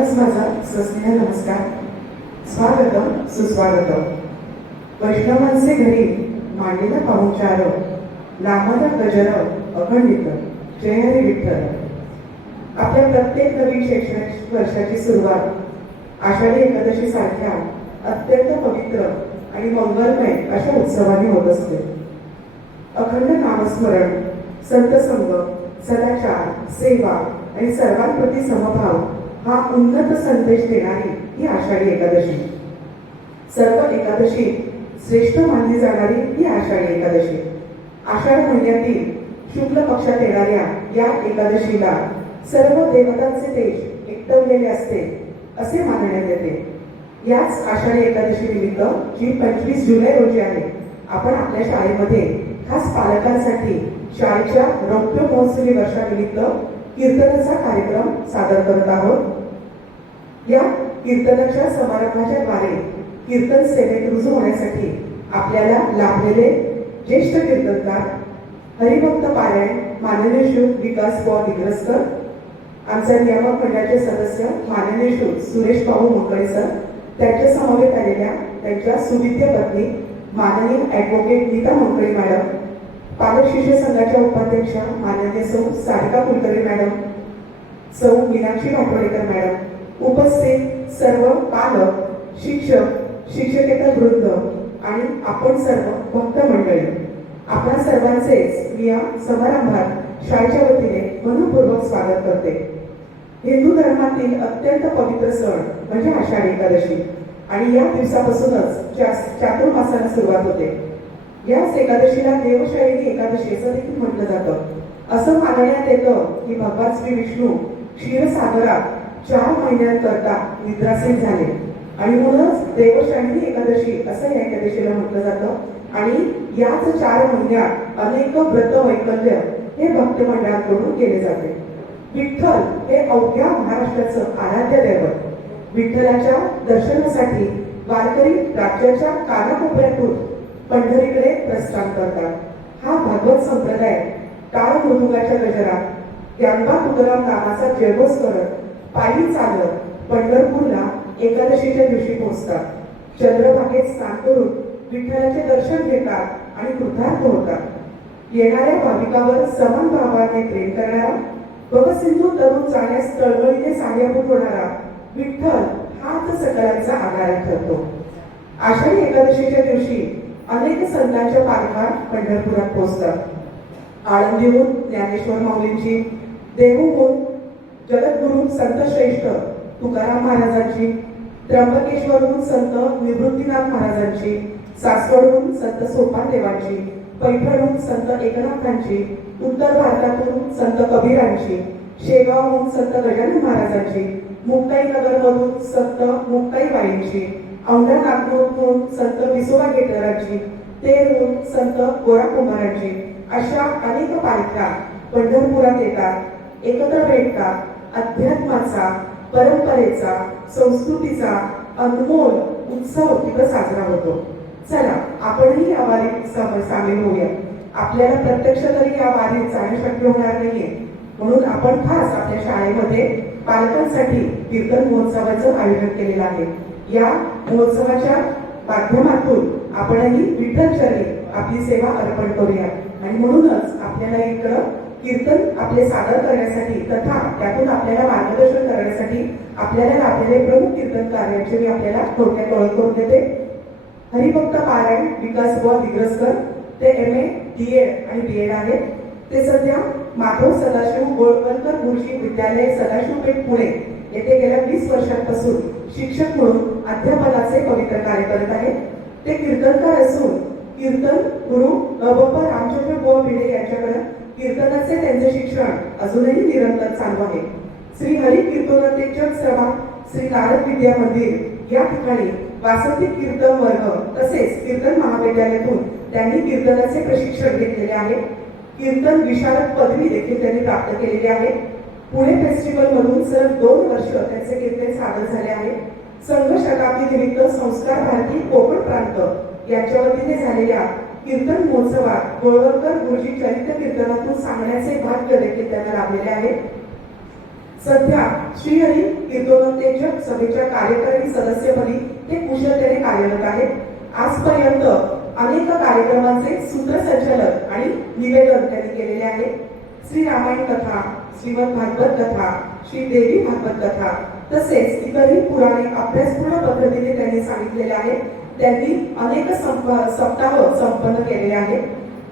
माझा सस्नेह नमस्कार. स्वागतम सुस्वागतम. वैष्णवांचे घरी मांडलेला पाहुणचार, लांबला गजर अखंडित. जय हरी विठ्ठल. आपल्या प्रत्येक नवीन शैक्षणिक वर्षाची सुरुवात आषाढी एकादशी सारख्या अत्यंत पवित्र आणि मंगलमय अशा उत्सवाने होत असते. अखंड नामस्मरण, संतसंग, सदाचार, सेवा आणि सर्वांप्रती समभाव हा उन्नत संदेश देणारी ही आषाढी एकादशी. सर्व एकादशी श्रेष्ठ मानली जाणारी ही आषाढी एकादशी. आषाढ महिन्यातील शुक्ल पक्षात येणाऱ्या या एकादशीला सर्व देवतांचे तेज एकवटलेले असते असे मानण्यात येते. याच आषाढी एकादशी निमित्त जी 25 जुलै रोजी आहे, आपण आपल्या शाळेमध्ये खास पालकांसाठी शाळेच्या रौप्य महोत्सवी वर्षानिमित्त कीर्तनाचा कार्यक्रम सादर करत आहोत. या कीर्तनाच्या समारंभाच्या द्वारे कीर्तन सेवेत रुजू होण्यासाठी आपल्याला लाभलेले ज्येष्ठ कीर्तनकार हरिभक्त पारायण माननीय श्री विकास बुवा दिग्रसकर, आमचे नियामक मंडळाचे सदस्य माननीय श्री सुरेश भाऊ मंगळे सर, त्यांच्या समवेत आलेल्या त्यांच्या सुविद्य पत्नी माननीय ॲडव्होकेट नीता मंगळे मॅडम, पालक शिष्य संघाच्या उपाध्यक्षा माननीय सौ सारिका कुलकर्णी मॅडम, सौ मीनाक्षी भाटवडेकर मॅडम, उपस्थित सर्व पालक, शिक्षक, शिक्षकेतर वृंद आणि आपण सर्व भक्त मंडळी, आपणा सर्वांचेच मी या समारंभात शाळेच्या वतीने मनपूर्वक स्वागत करते. हिंदू धर्मातील अत्यंत पवित्र सण म्हणजे आषाढी एकादशी आणि या दिवसापासूनच चातुर्मासाला सुरुवात होते. याच एकादशीला देवशाहिनी एकादशी असं देखील म्हटलं जातं. असं मानण्यात येतं की भगवान श्री विष्णू क्षीरसागरात 4 महिन्यांकरता निद्रासीन झाले आणि म्हणूनच देवशाहिनी एकादशी असं या एकादशीला म्हटलं जातं. आणि याच 4 महिन्यात अनेक व्रत वैकल्य हे भक्त मंडळांकडून केले जाते. विठ्ठल हे अवघ्या महाराष्ट्राचं आराध्य दैवत. विठ्ठलाच्या दर्शनासाठी वारकरी राज्याच्या कानाकोपऱ्यातून पंढरीकडे प्रस्थान करतात. हा भागवत संप्रदाय टाळ मृदुंगाच्या गजरात ज्ञानबा तुकाराम नामाचा जयघोष करत पायी चालत पंढरपूरला एकादशीच्या दिवशी पोहोचतात. चंद्रभागेत स्नान करून विठ्ठलाचे दर्शन घेतात आणि कृतार्थ होतात. येणाऱ्या भाविकावर समान भावाने प्रेम करणारा, भवसिंधू तरुण जाण्यास तळमळीने सहाय्यभूत होणारा विठ्ठल हाच सकलांचा आधार ठरतो. आषाढी एकादशीच्या दिवशी अनेक संतांच्या पालख्या पंढरपुरात पोहोचतात. आळंदीहून ज्ञानेश्वर माऊलींची, देहूहून जगद्गुरु संत श्रेष्ठ तुकाराम महाराजांची, त्र्यंबकेश्वरहून संत निवृत्तीनाथ महाराजांची, सासवडहून संत सोपानदेवांची, पैठणहून संत एकनाथांची, उत्तर भारतातून संत कबीरांची, शेगावहून संत गजानन महाराजांची, मुक्ताईनगरमधून संत मुक्ताईबाईंची, औंढा नागपूरहून संत विसोबा गेटरांची, तेरहून संत गोरा कुमारांची अशा अनेक पालख्या पंढरपुरात येतात, एकत्र भेटतात. अध्यात्माचा, परंपरेचा, संस्कृतीचा अनमोल उत्सव तिथं साजरा होतो. चला आपणही या वारीत सामील होऊया. आपल्याला प्रत्यक्ष तरी या वारीत जाणे शक्य होणार नाहीये, म्हणून आपण खास आपल्या शाळेमध्ये पालकांसाठी कीर्तन महोत्सवाचं आयोजन केलेलं आहे. या महोत्सवाच्या माध्यमातून आपणही विठ्ठलचरणी आपली सेवा अर्पण करूया. आणि म्हणूनच आपल्याला इकडं कीर्तन आपले सादर करण्यासाठी तथा त्यातून आपल्याला मार्गदर्शन करण्यासाठी आपल्याला लाभलेले प्रमुख कीर्तनकार यांची मी आपल्याला थोडक्यात ओळख करून देते. हरिभक्त पारायण विकास बुवा दिग्रसकर, ते MA DED आणि BEd आहेत. ते सध्या माधव सदाशिव गोळवलकर गुरुजी विद्यालय सदाशिवपेठ पुणे येथे गेल्या 20 वर्षांपासून शिक्षक म्हणून अध्यापनाचे पवित्र कार्य करत आहेत. ते कीर्तनकार असून कीर्तन गुरु बप्प रामचंद्र बुवा भिडे यांच्याकडे कीर्तनाचे त्यांचे शिक्षण अजूनही निरंतर चालू आहे. श्री हरी कीर्तनातेचक सभा, श्री नारद विद्या मंदिर या ठिकाणी वासंती कीर्तन वर्ग तसेच कीर्तन महाविद्यालयातून त्यांनी कीर्तनाचे प्रशिक्षण घेतलेले आहे. कीर्तन विशारद पदवी देखील त्यांनी प्राप्त केलेली आहे. पुणे फेस्टिवल मधून सलग 2 वर्ष त्यांचे कीर्तन सादर झाले आहे. संघ शताब्दी निमित्त संस्कार भारती कोकण प्रांत यांच्या वतीने झालेल्या कीर्तन महोत्सवात गोळवलकर गुरुजी चरित्र कीर्तनातून सांगण्याचे भाग्य देखील त्यांना लाभलेले आहे. सध्या श्रीहरी कीर्तनोत्तेजक सभेच्या कार्यकारी सदस्यपदी ते कुशलतेने कार्यरत आहेत. आजपर्यंत अनेक कार्यक्रमांचे सूत्रसंचालन आणि निवेदन त्यांनी केलेले आहे. श्री रामायण कथा, श्रीमद भागवत कथा, श्री देवी भागवत कथा तसेच इतरही पुराणे अभ्यासपूर्ण पद्धतीने त्यांनी सांगितलेले आहेत. त्यांनी अनेक सप्ताह संपन्न केलेले आहेत.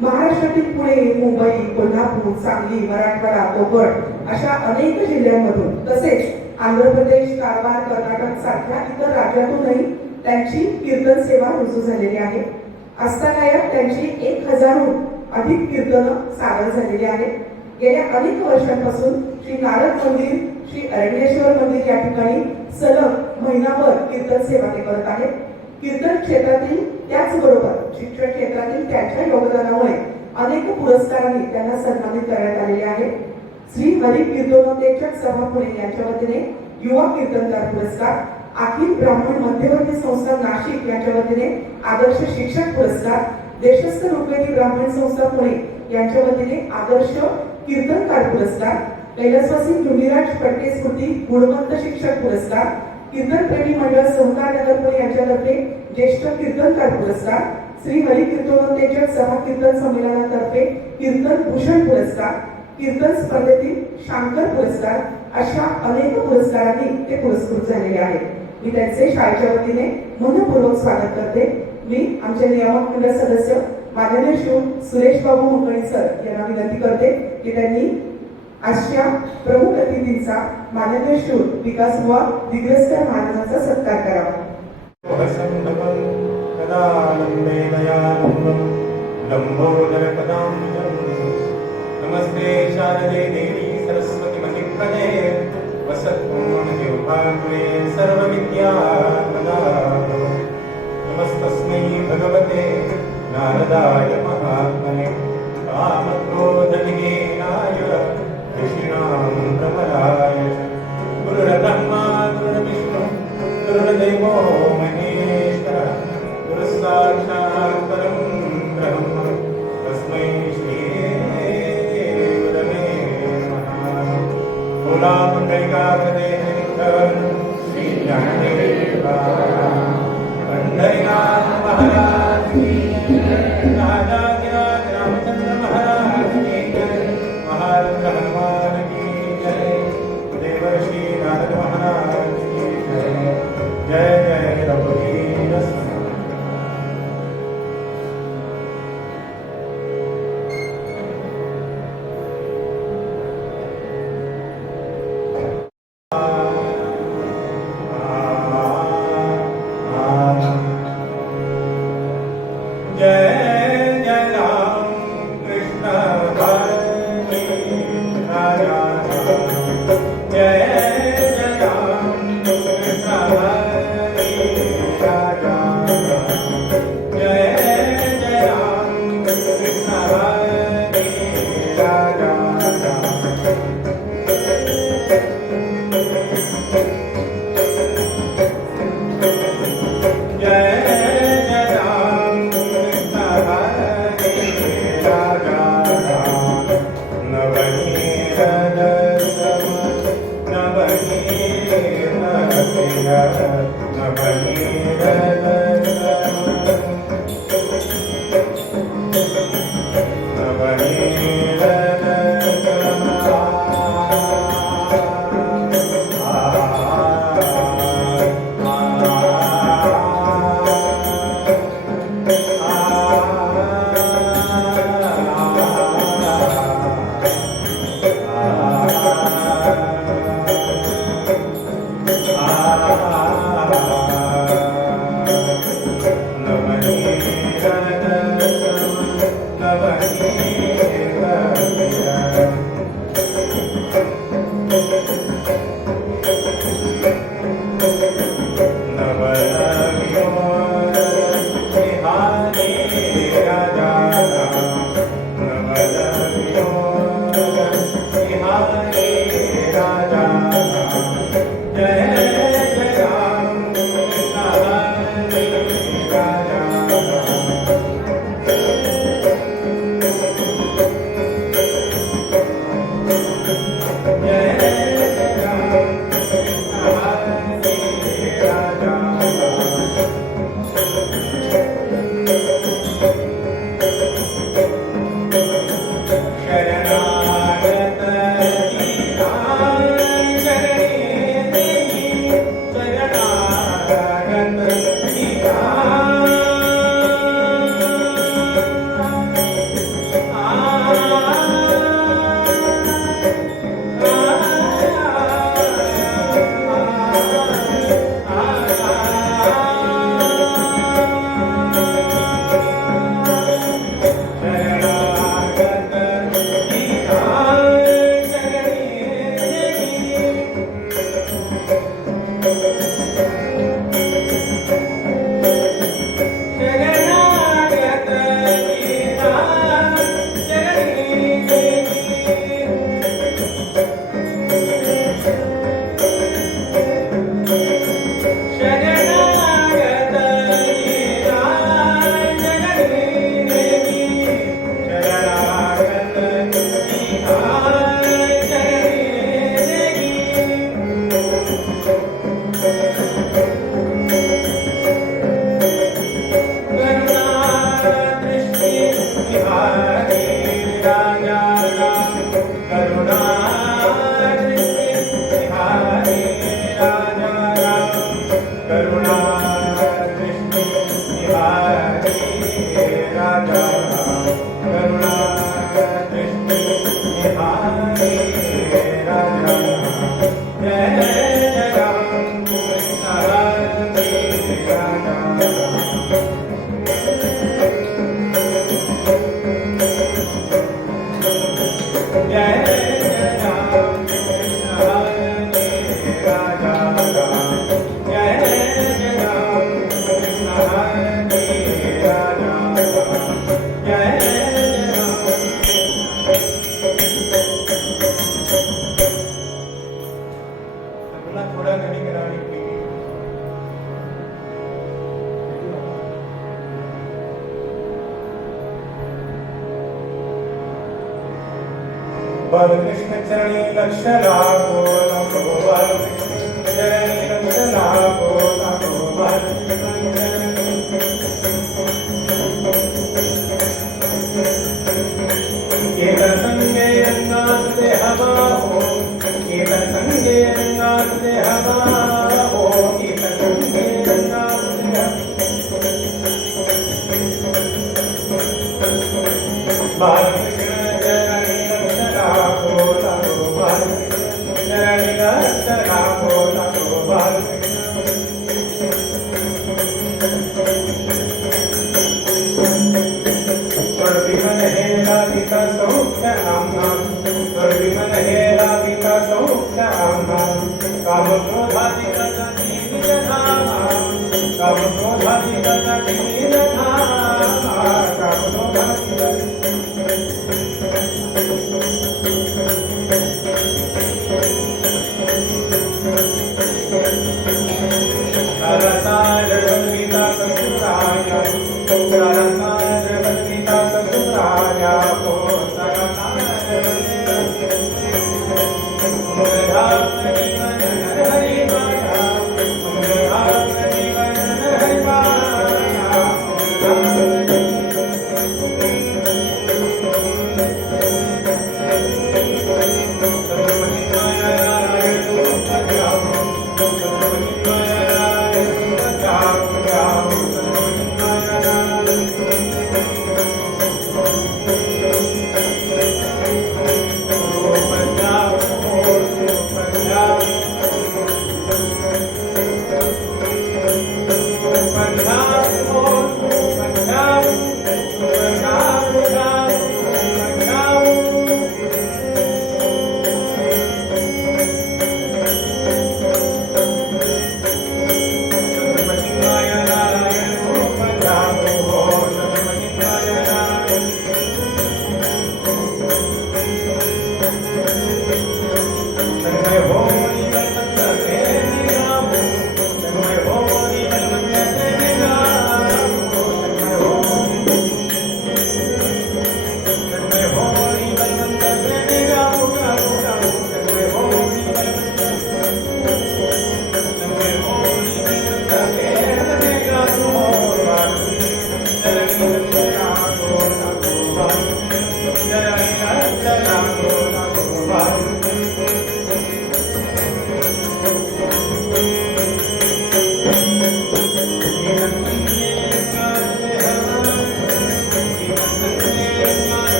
महाराष्ट्रातील पुणे, मुंबई, कोल्हापूर, सांगली, मराठवाडा, कोकण अशा अनेक जिल्ह्यांमधून तसेच आंध्र प्रदेश, कारवार, कर्नाटक सारख्या इतर राज्यातूनही त्यांची कीर्तन सेवा रुजू झालेली आहे. आस्थाकायात त्यांची 1000हून अधिक कीर्तनं सादर झालेली आहेत. गेल्या अनेक वर्षांपासून श्री नारद मंदिर, श्री अरण्येश्वर मंदिर या ठिकाणी सलग महिनाभर कीर्तन सेवा ते करत आहेत. कीर्तन क्षेत्रातील त्याचबरोबर शिक्षण क्षेत्रातील त्यांच्या योगदानामुळे अनेक पुरस्कारांनी त्यांना सन्मानित करण्यात आलेले आहे. श्री हरी कीर्तनोत्तेजक सभा पुणे यांच्या वतीने युवा कीर्तनकार पुरस्कार, अखिल ब्राह्मण मध्यवर्ती संस्था नाशिक यांच्या वतीने आदर्श शिक्षक पुरस्कार, देशस्थ ऋग्वेदी ब्राह्मण संस्था पुणे यांच्या वतीने आदर्श कीर्तनकार पुरस्कार, कैलासवासी ज्योतिराज फडके स्मृती गुणवंत शिक्षक पुरस्कार, कीर्तन प्रेमी मंडळ सहकार नगर पुणे यांच्यातर्फे ज्येष्ठ कीर्तनकार पुरस्कार, श्री हरी कीर्तनोत्तेजक सभा कीर्तन संमेलनातर्फे कीर्तन भूषण पुरस्कार, कीर्तन स्पर्धेतील शांकर पुरस्कार अशा अनेक पुरस्कारांनी ते पुरस्कृत झालेले आहेत. मी त्यांचे शाळेच्या वतीने मनपूर्वक स्वागत करते. मी आमचे नियामक मंडळ सदस्य माननीय श्री सुरेश बाबू मुकणी सर यांना विनंती करते की त्यांनी आजच्या प्रमुख अतिथींचा माननीय श्री विकास बुवा दिग्रस्कर महाराजांचा सत्कार करावा. नमस्ते शारदे देवी सरस्वती महिप्रदे वसत्पुण्यभाग्ये सर्वविद्याप्रदा नमस्तस्मै भगवते नारदाय महात्मने कामक्रोधविहीनाय ऋषीणां प्रबलाय गुरुर्ब्रह्मा गुरुर्विष्णु गुरुर्देवो महेश्वरः गुरुस्साक्षात् परं ब्रह्म तस्मै श्री गुरवे नमः. बोला पुंडलिकापते श्री ज्ञानदेव पंढरीनाथ महाराज की राजाधिराज रामचंद्र महाराज की जय. महारुद्र हनुमान की जय. देवर्षि नारद महाराज की जय. जय जय रघुवीर समर्थ. बालकृष्ण चरणी लक्ष लागो लागो बालकृष्ण चरणी लक्ष लागो लागो बालकृष्ण केवल संगे रंगात से हवा हो केवल संगे रंगात से हवा हो केवल संगे रंगात से बालकृष्ण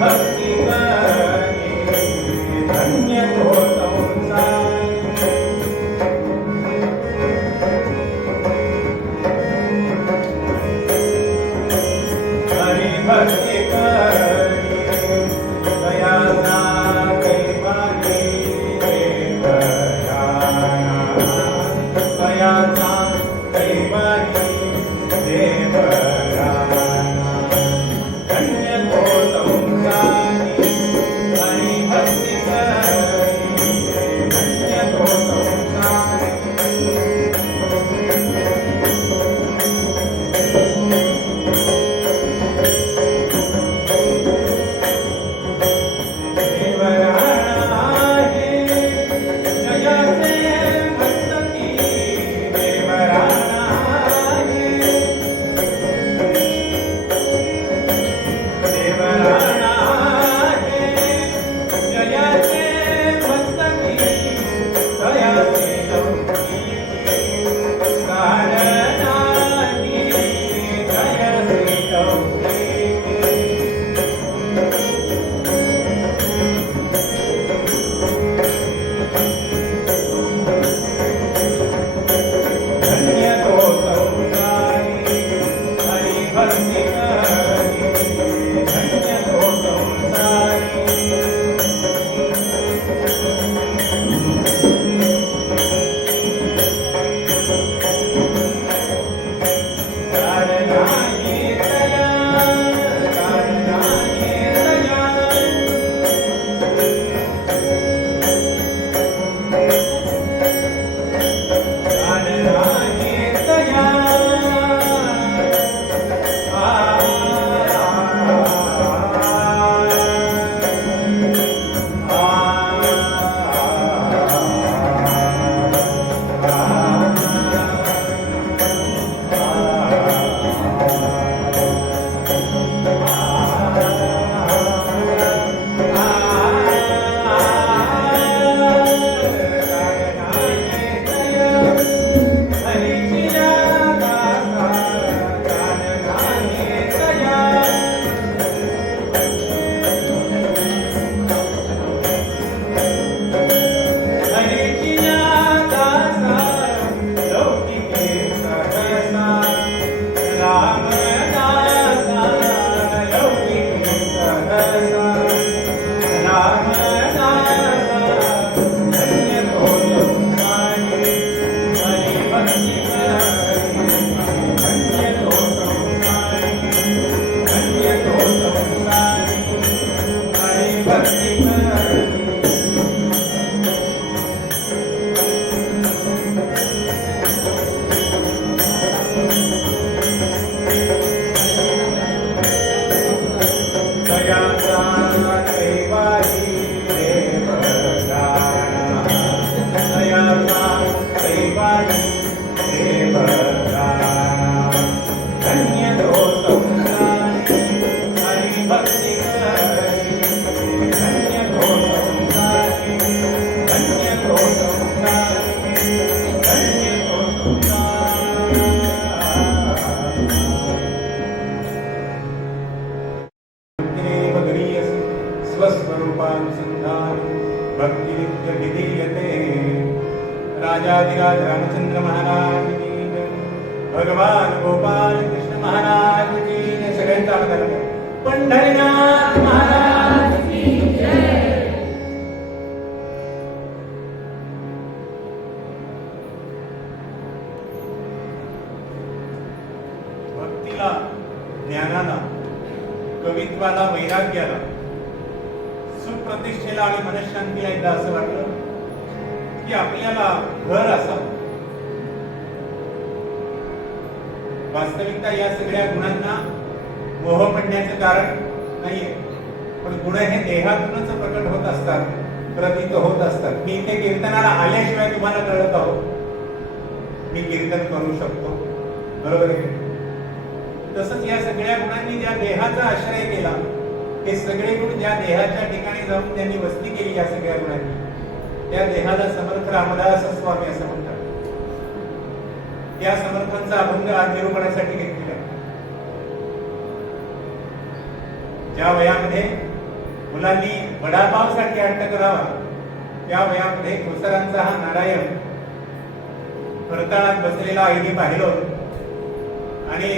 भक्ती करी धन्य तो संसार हरी भक्ती करी दयाचा कैवारी देवराया दयाचा कैवारी देवराया धन्य तो संसारी हरी भक्ती करी धन्य तो संसारी देवराया आहे जयाचे मस्तकी देवराया आहे देवराया आहे जयाचे मस्तकी दयाचे लौकी कारणानी दयाचे लौकी धन्य तो संसारी हरी भक्ती करी धन्य तो संसारी कारणाने दया कारणाने दया कारणाने दया स्वस्वरूपानुसंधान भक्तिनित्य विधीयते राजाधिराज रामचंद्र महाराज की जय भगवान गोपाल कृष्ण महाराज की जय सगळ्यांचा आदर पंढरीनाथ महाराज की जय भक्तीला ज्ञानाला कवित्वाला वैराग्याला सुप्रतिष्ठेला आणि मनशांतीला एकदा असं वाटलं की आपल्याला घर असावं. वास्तविकता या सगळ्या गुणांना मोह पडण्याचं कारण नाहीये, पण गुण हे देहातूनच प्रकट होत असतात, प्रतीत होत असतात. मी इथे कीर्तनाला आल्याशिवाय तुम्हाला कळत आहोत मी कीर्तन करू शकतो, बरोबर आहे. तसंच या सगळ्या गुणांनी ज्या देहाचा आश्रय केला, हे सगळे गुण ज्या देहाच्या ठिकाणी जाऊन त्यांनी वस्ती केली या सगळ्या गुणांनी, त्या देहाला समर्थ रामदास स्वामी असं म्हणतात. त्या समर्थांचा अभंग आज निरूपणासाठी घेतलेला आहे. ज्या वयामध्ये मुलांनी वडापावसाठी हट्ट करावा त्या वयामध्ये कोसरांचा हा नारायण फरताळात बसलेला आईने पाहिलं आणि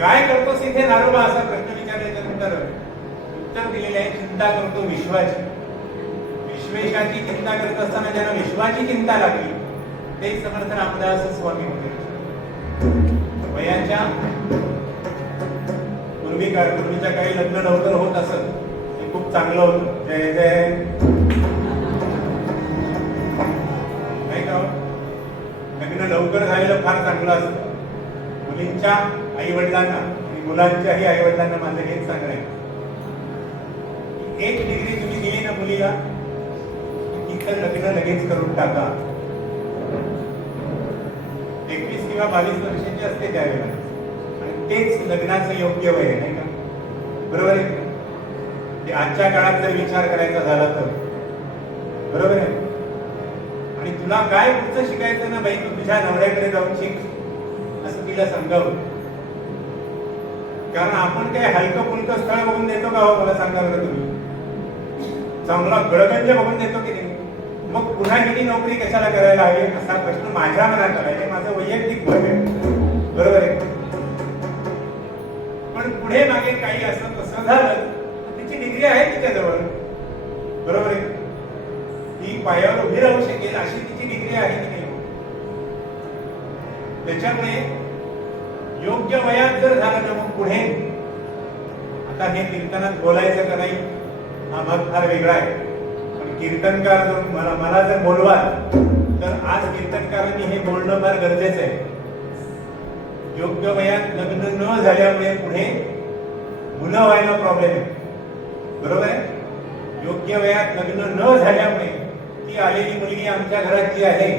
काय करतोस इथे नारोबा असा प्रश्न विचारल्यानंतर उत्तर दिलेले आहे, चिंता करतो विश्वाची. विश्वेशाची चिंता करत असताना ज्यांना विश्वाची चिंता लागली ते समर्थ रामदास स्वामी होते. वयाच्या पूर्वीच्या काही लग्न लवकर होत असत ते खूप चांगलं होतं. जय जय नाही का? लग्न लवकर झालेलं फार चांगलं असतं. मुलींच्या आई वडिलांना आणि मुलांच्याही आई वडिलांना माझं हेच सांगणं आहे, एक डिग्री तुम्ही दिली ना मुलीला तिथं लग्न लगेच करून टाका. 21 किंवा 22 वर्षाची असते त्यावेळेला आणि तेच लग्नाचं योग्य वय आहे, नाही का? बरोबर आहे. ते आजच्या काळात जर विचार करायचा झाला तर बरोबर आहे. आणि तुला काय पुढचं शिकायचं ना बाई, तू तुझ्या नवऱ्याकडे जाऊन शिक असं तिला सांगावं. कारण आपण काय हलकं फुलकं स्थळ बघून देतो का हो? मला सांगा बरं तुम्ही. चांगला गडगंज बघून देतो की नाही? मग पुन्हा ही नोकरी कशाला करायला हवी असा प्रश्न माझ्या मनात आला. हे माझं वैयक्तिक मत आहे, बरोबर आहे. पण पुढे मागे काही असं तसं झालं तर तिची डिग्री आहे तिच्याजवळ, बरोबर आहे. ती पायावर उभी राहू शकेल अशी तिची डिग्री आहे की नाही? त्याच्यामुळे योग्य वयात जर झालं ना मग पुढे, आता हे कीर्तनात बोलायचं का नाही हा भाग फार वेगळा आहे. पण कीर्तनकार जर मला जर बोलवाल तर आज कीर्तनकारांनी हे बोलणं फार गरजेचं आहे. योग्य वयात लग्न न झाल्यामुळे पुढे मुलं व्हायला प्रॉब्लेम आहे, बरोबर आहे. योग्य वयात लग्न न झाल्यामुळे ती आलेली मुलगी आमच्या घरात जी आहे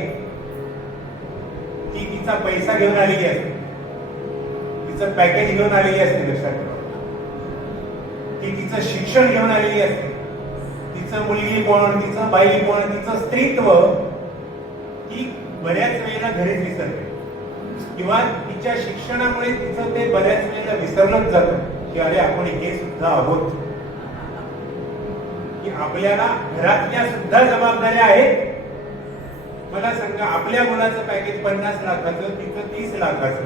ती तिचा पैसा घेऊन आलेली असते, तिचं पॅकेज घेऊन आलेली असते, लक्षात ठेवा. ती तिचं शिक्षण घेऊन आलेली असते, तिचं मुलगी कोण, तिचं बाई कोण, तिचं स्त्रीत्व ती बऱ्याच वेळेला घरीच विसरते किंवा तिच्या शिक्षणामुळे तिचं ते बऱ्याच वेळेला विसरलंच जातं की अरे आपण हे सुद्धा आहोत, की आपल्याला घरातल्या सुद्धा जबाबदाऱ्या आहेत. मला सांगा, आपल्या मुलाचं पॅकेज 50 लाखाचं, तिचं 30 लाखाचं,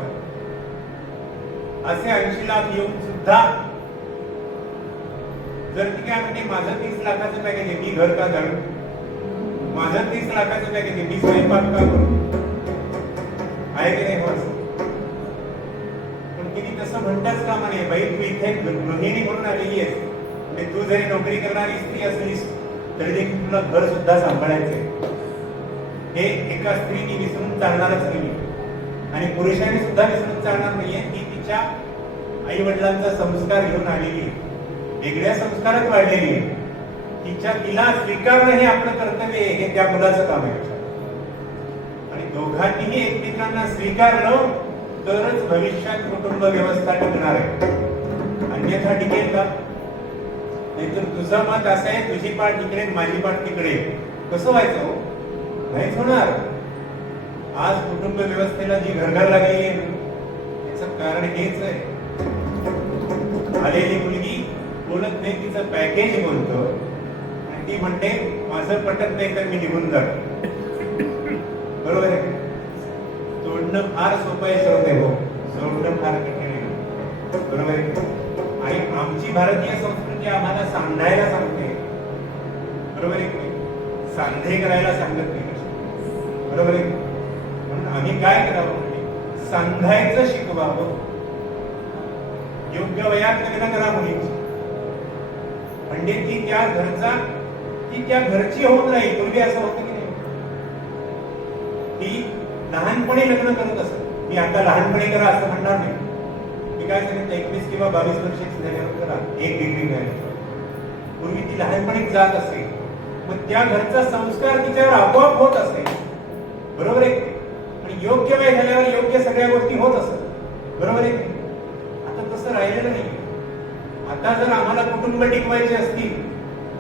असे 80 लाख येऊन सुद्धा जर ती काय म्हणते माझं 30 लाखाचं पॅकेज आहे, मी घर का जाणू, माझं 30 लाखाचं पॅकेज आहे, मी स्वयंपाक का करू, आहे की नाही? पण तिने तसं म्हणताच कामा नये. बाई तू इथे गृहिणी म्हणून आलेली आहेस, म्हणजे तू जरी नोकरी करणारी स्त्री असलीस तरी देखील तुला घर सुद्धा सांभाळायचंय. हे एका स्त्रीने विसरून चालणारच नाही आणि पुरुषांनी सुद्धा विसरून चालणार नाहीये. ती तिच्या आई वडिलांचा संस्कार घेऊन आलेली आहे, वेगळ्या संस्कारात वाढलेली आहे. तिला स्वीकारणं हे आपलं कर्तव्य आहे, हे त्या मुलाचं काम आहे. आणि दोघांनीही एकमेकांना स्वीकारलं तरच भविष्यात कुटुंब व्यवस्था टिकणार आहे, अन्यथा टिकेल का? नाहीतर तुझं मत असं आहे तुझी पाठ तिकडे माझी पाठ तिकडे, कसं व्हायचं हो? नाहीच होणार. आज कुटुंब व्यवस्थेला जी घरघर लागली आहे त्याचं कारण हेच आहे. आलेली मुलगी बोलत नाही, तिचं पॅकेज बोलतो आणि ती म्हणते माझं पटत नाही तर मी निघून जातो, बरोबर आहे. सोडणं फार सोपं आहे श्रोते हो, सोडणं फार कठीण आहे, बरोबर आहे. आणि आमची भारतीय संस्कृती आम्हाला सांधायला सांगते, बरोबर आहे. सांधे करायला सांगत नाही, बरोबर आहे. म्हणून आम्ही काय करावं, सांधायचं शिकवावं. योग्य वयात लग्न करा मुलींची, म्हणजे ती त्या घरची होत नाही. पूर्वी असं होतं की नाही, ती लहानपणी लग्न करत असत. मी आता लहानपणी करा असं म्हणणार नाही. मी काय सांगितलं, 21 किंवा 22 वर्षाची झाल्यावर करा, एक डिग्री मिळाली. पूर्वी ती लहानपणीच जात असे, मग त्या घरचा संस्कार तिच्यावर आपोआप होत असे, बरोबर आहे. आणि योग्य वय झाल्यावर योग्य सगळ्या गोष्टी होत असत, बरोबर आहे. आता तसं राहिलेलं नाही. आता जर आम्हाला कुटुंब टिकवायचे असतील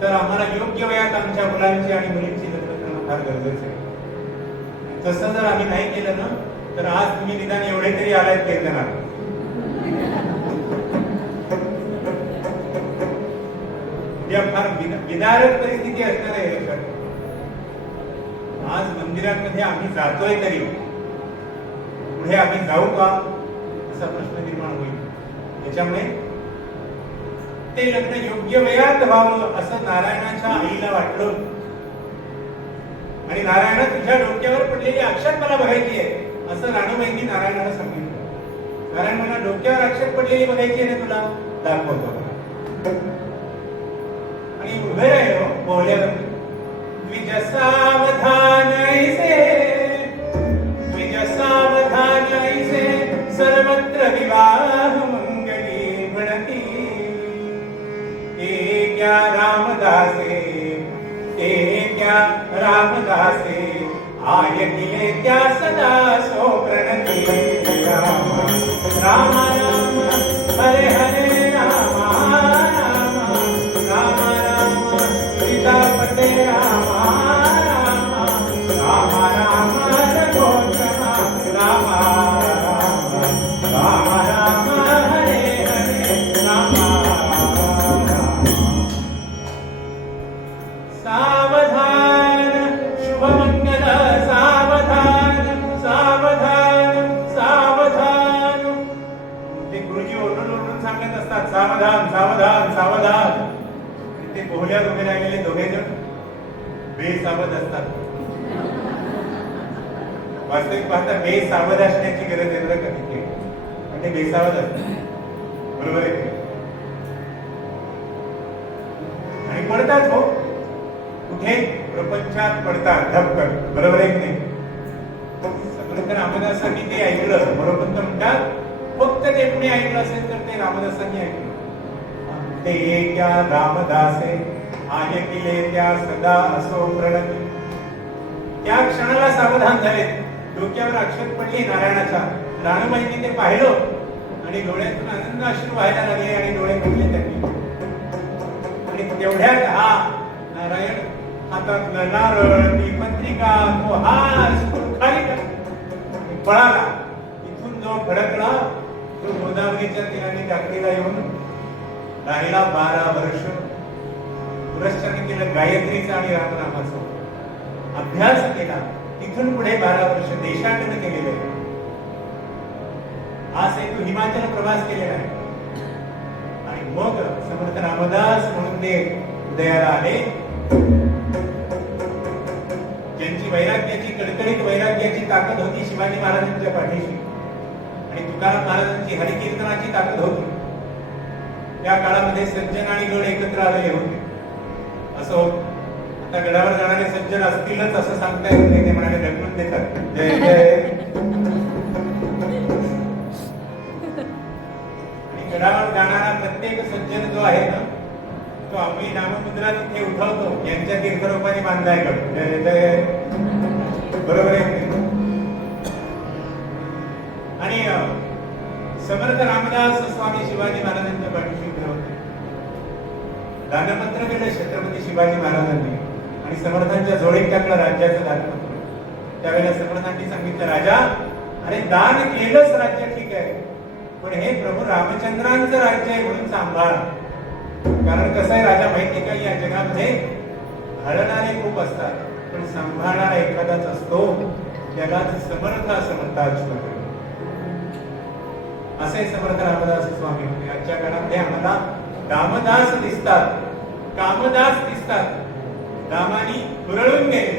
तर आम्हाला योग्य वयात आमच्या मुलांची आणि मुलींची लग्न करणं फार गरजेचं आहे. तसं जर आम्ही नाही केलं ना तर आज तुम्ही निदान एवढे तरी आलात कीर्तनात. उद्या फार विदारक परिस्थिती असणार आहे लक्षात ठेवा. आज मंदिरांमध्ये आम्ही जातोय तरी पुढे आम्ही जाऊ का असा प्रश्न निर्माण होईल. त्याच्यामुळे ते लग्न योग्य वयात व्हावं असं नारायणाच्या आईला वाटलं आणि नारायणा तुझ्या डोक्यावर पडलेली अक्षत मला बघायची आहे असं राणूबाईंनी नारायणाला सांगितलं. नारायण मला डोक्यावर अक्षत पडलेली बघायची आहे ना तुला दाखवतो आणि उभे राहिलो बोहल्यावर द्विज सावधान ऐसे द्विज सावधान ऐसे सर्वत्र विवाह मंगली म्हणती ते क्या रामदासे ते क्या रामदासे आय किले त्या सदा सो प्रणती राम राम राम हरे हरे राम राम राम राम सीतापते राम राम राम राम रघुत्तम राम राम राम राम हरे हरे राम राम. सावधान शुभमंगल सावधान सावधान सावधान. ते गुरुजी ओरडून ओरडून सांगत असतात सावधान सावधान सावधान. ते बोहल्यावर उभे राहिलेले दोघे जण बेसावध असतात. वास्तविक पाहता बेसावध असण्याची गरज आहे बरं का तिथे, पण ते बेसावध असतात. बरोबर आहे आणि पडतात हो कुठे प्रपंचात पडतात धपकन. बरोबर आहे की नाही. समर्थ रामदासांनी ते ऐकलं. बरोबर म्हणतात फक्त ते कुणी ऐकलं असेल तर ते रामदासांनी ऐकलं. ते क्या रामदासे आय किले त्या सदा असो प्रणती. त्या क्षणाला सावधान झाले. डोक्यावर अक्षत पडली नारायणाच्या. राणूबाईंनी ते पाहिलं आणि डोळ्यातून आनंद अश्रू व्हायला लागले आणि डोळे पडले त्यांनी. आणि तेवढ्यात हा नारायण हातात नारळ ती पत्रिका तो हार खाली पळाला. इथून जो फडकला तो गोदावरीच्या तीराने टाकलेला येऊन राहिला 12 वर्ष. पुरस्कार केलं गायत्रीचा आणि रामनामाचा अभ्यास केला. तिथून पुढे 12 वर्ष देशाटन केलेले. आज एक हिमाचल प्रवास केलेला आहे आणि मग समर्थ रामदास म्हणून ते उदयाला आले. ज्यांची वैराग्याची कडकडीत वैराग्याची ताकद होती शिवाजी महाराजांच्या पाठीशी आणि तुकाराम महाराजांची हरिकीर्तनाची ताकद होती. त्या काळामध्ये सज्जन आणि गड एकत्र आलेले होते. असं होत. आता गडावर जाणारे सज्जन असतीलच असं सांगता येत नाही. ते म्हणाले ढकलून देतात. जय जय. आणि गडावर जाणारा प्रत्येक सज्जन जो आहे ना तो आपली नाममुद्रा तिथे उठवतो. यांच्या तीर्थरूपाने बांधाय गड. जय जय. बरोबर आहे. आणि समर्थ रामदास स्वामी शिवाजी महाराजांच्या पाठीशी उभे होते. दानपत्र केलं छत्रपती शिवाजी महाराजांनी आणि समर्थांच्या जोडीत टाकलं राज्याचं दानपत्र. त्यावेळेला समर्थांनी सांगितलं राजा अरे दान केलंच राज्य ठीक आहे पण हे प्रभू रामचंद्रांचं राज्य आहे म्हणून सांभाळ. कारण कसं आहे राजा माहिती का या जगामध्ये हळणारे खूप असतात पण सांभाळणारा एखादाच असतो. जगात समर्थ असं म्हणतात. असे समर्थ रामदास स्वामी होते. आजच्या काळामध्ये आम्हाला दामदास दिसतात, कामदास दिसतात. दामानी हुरळून गेले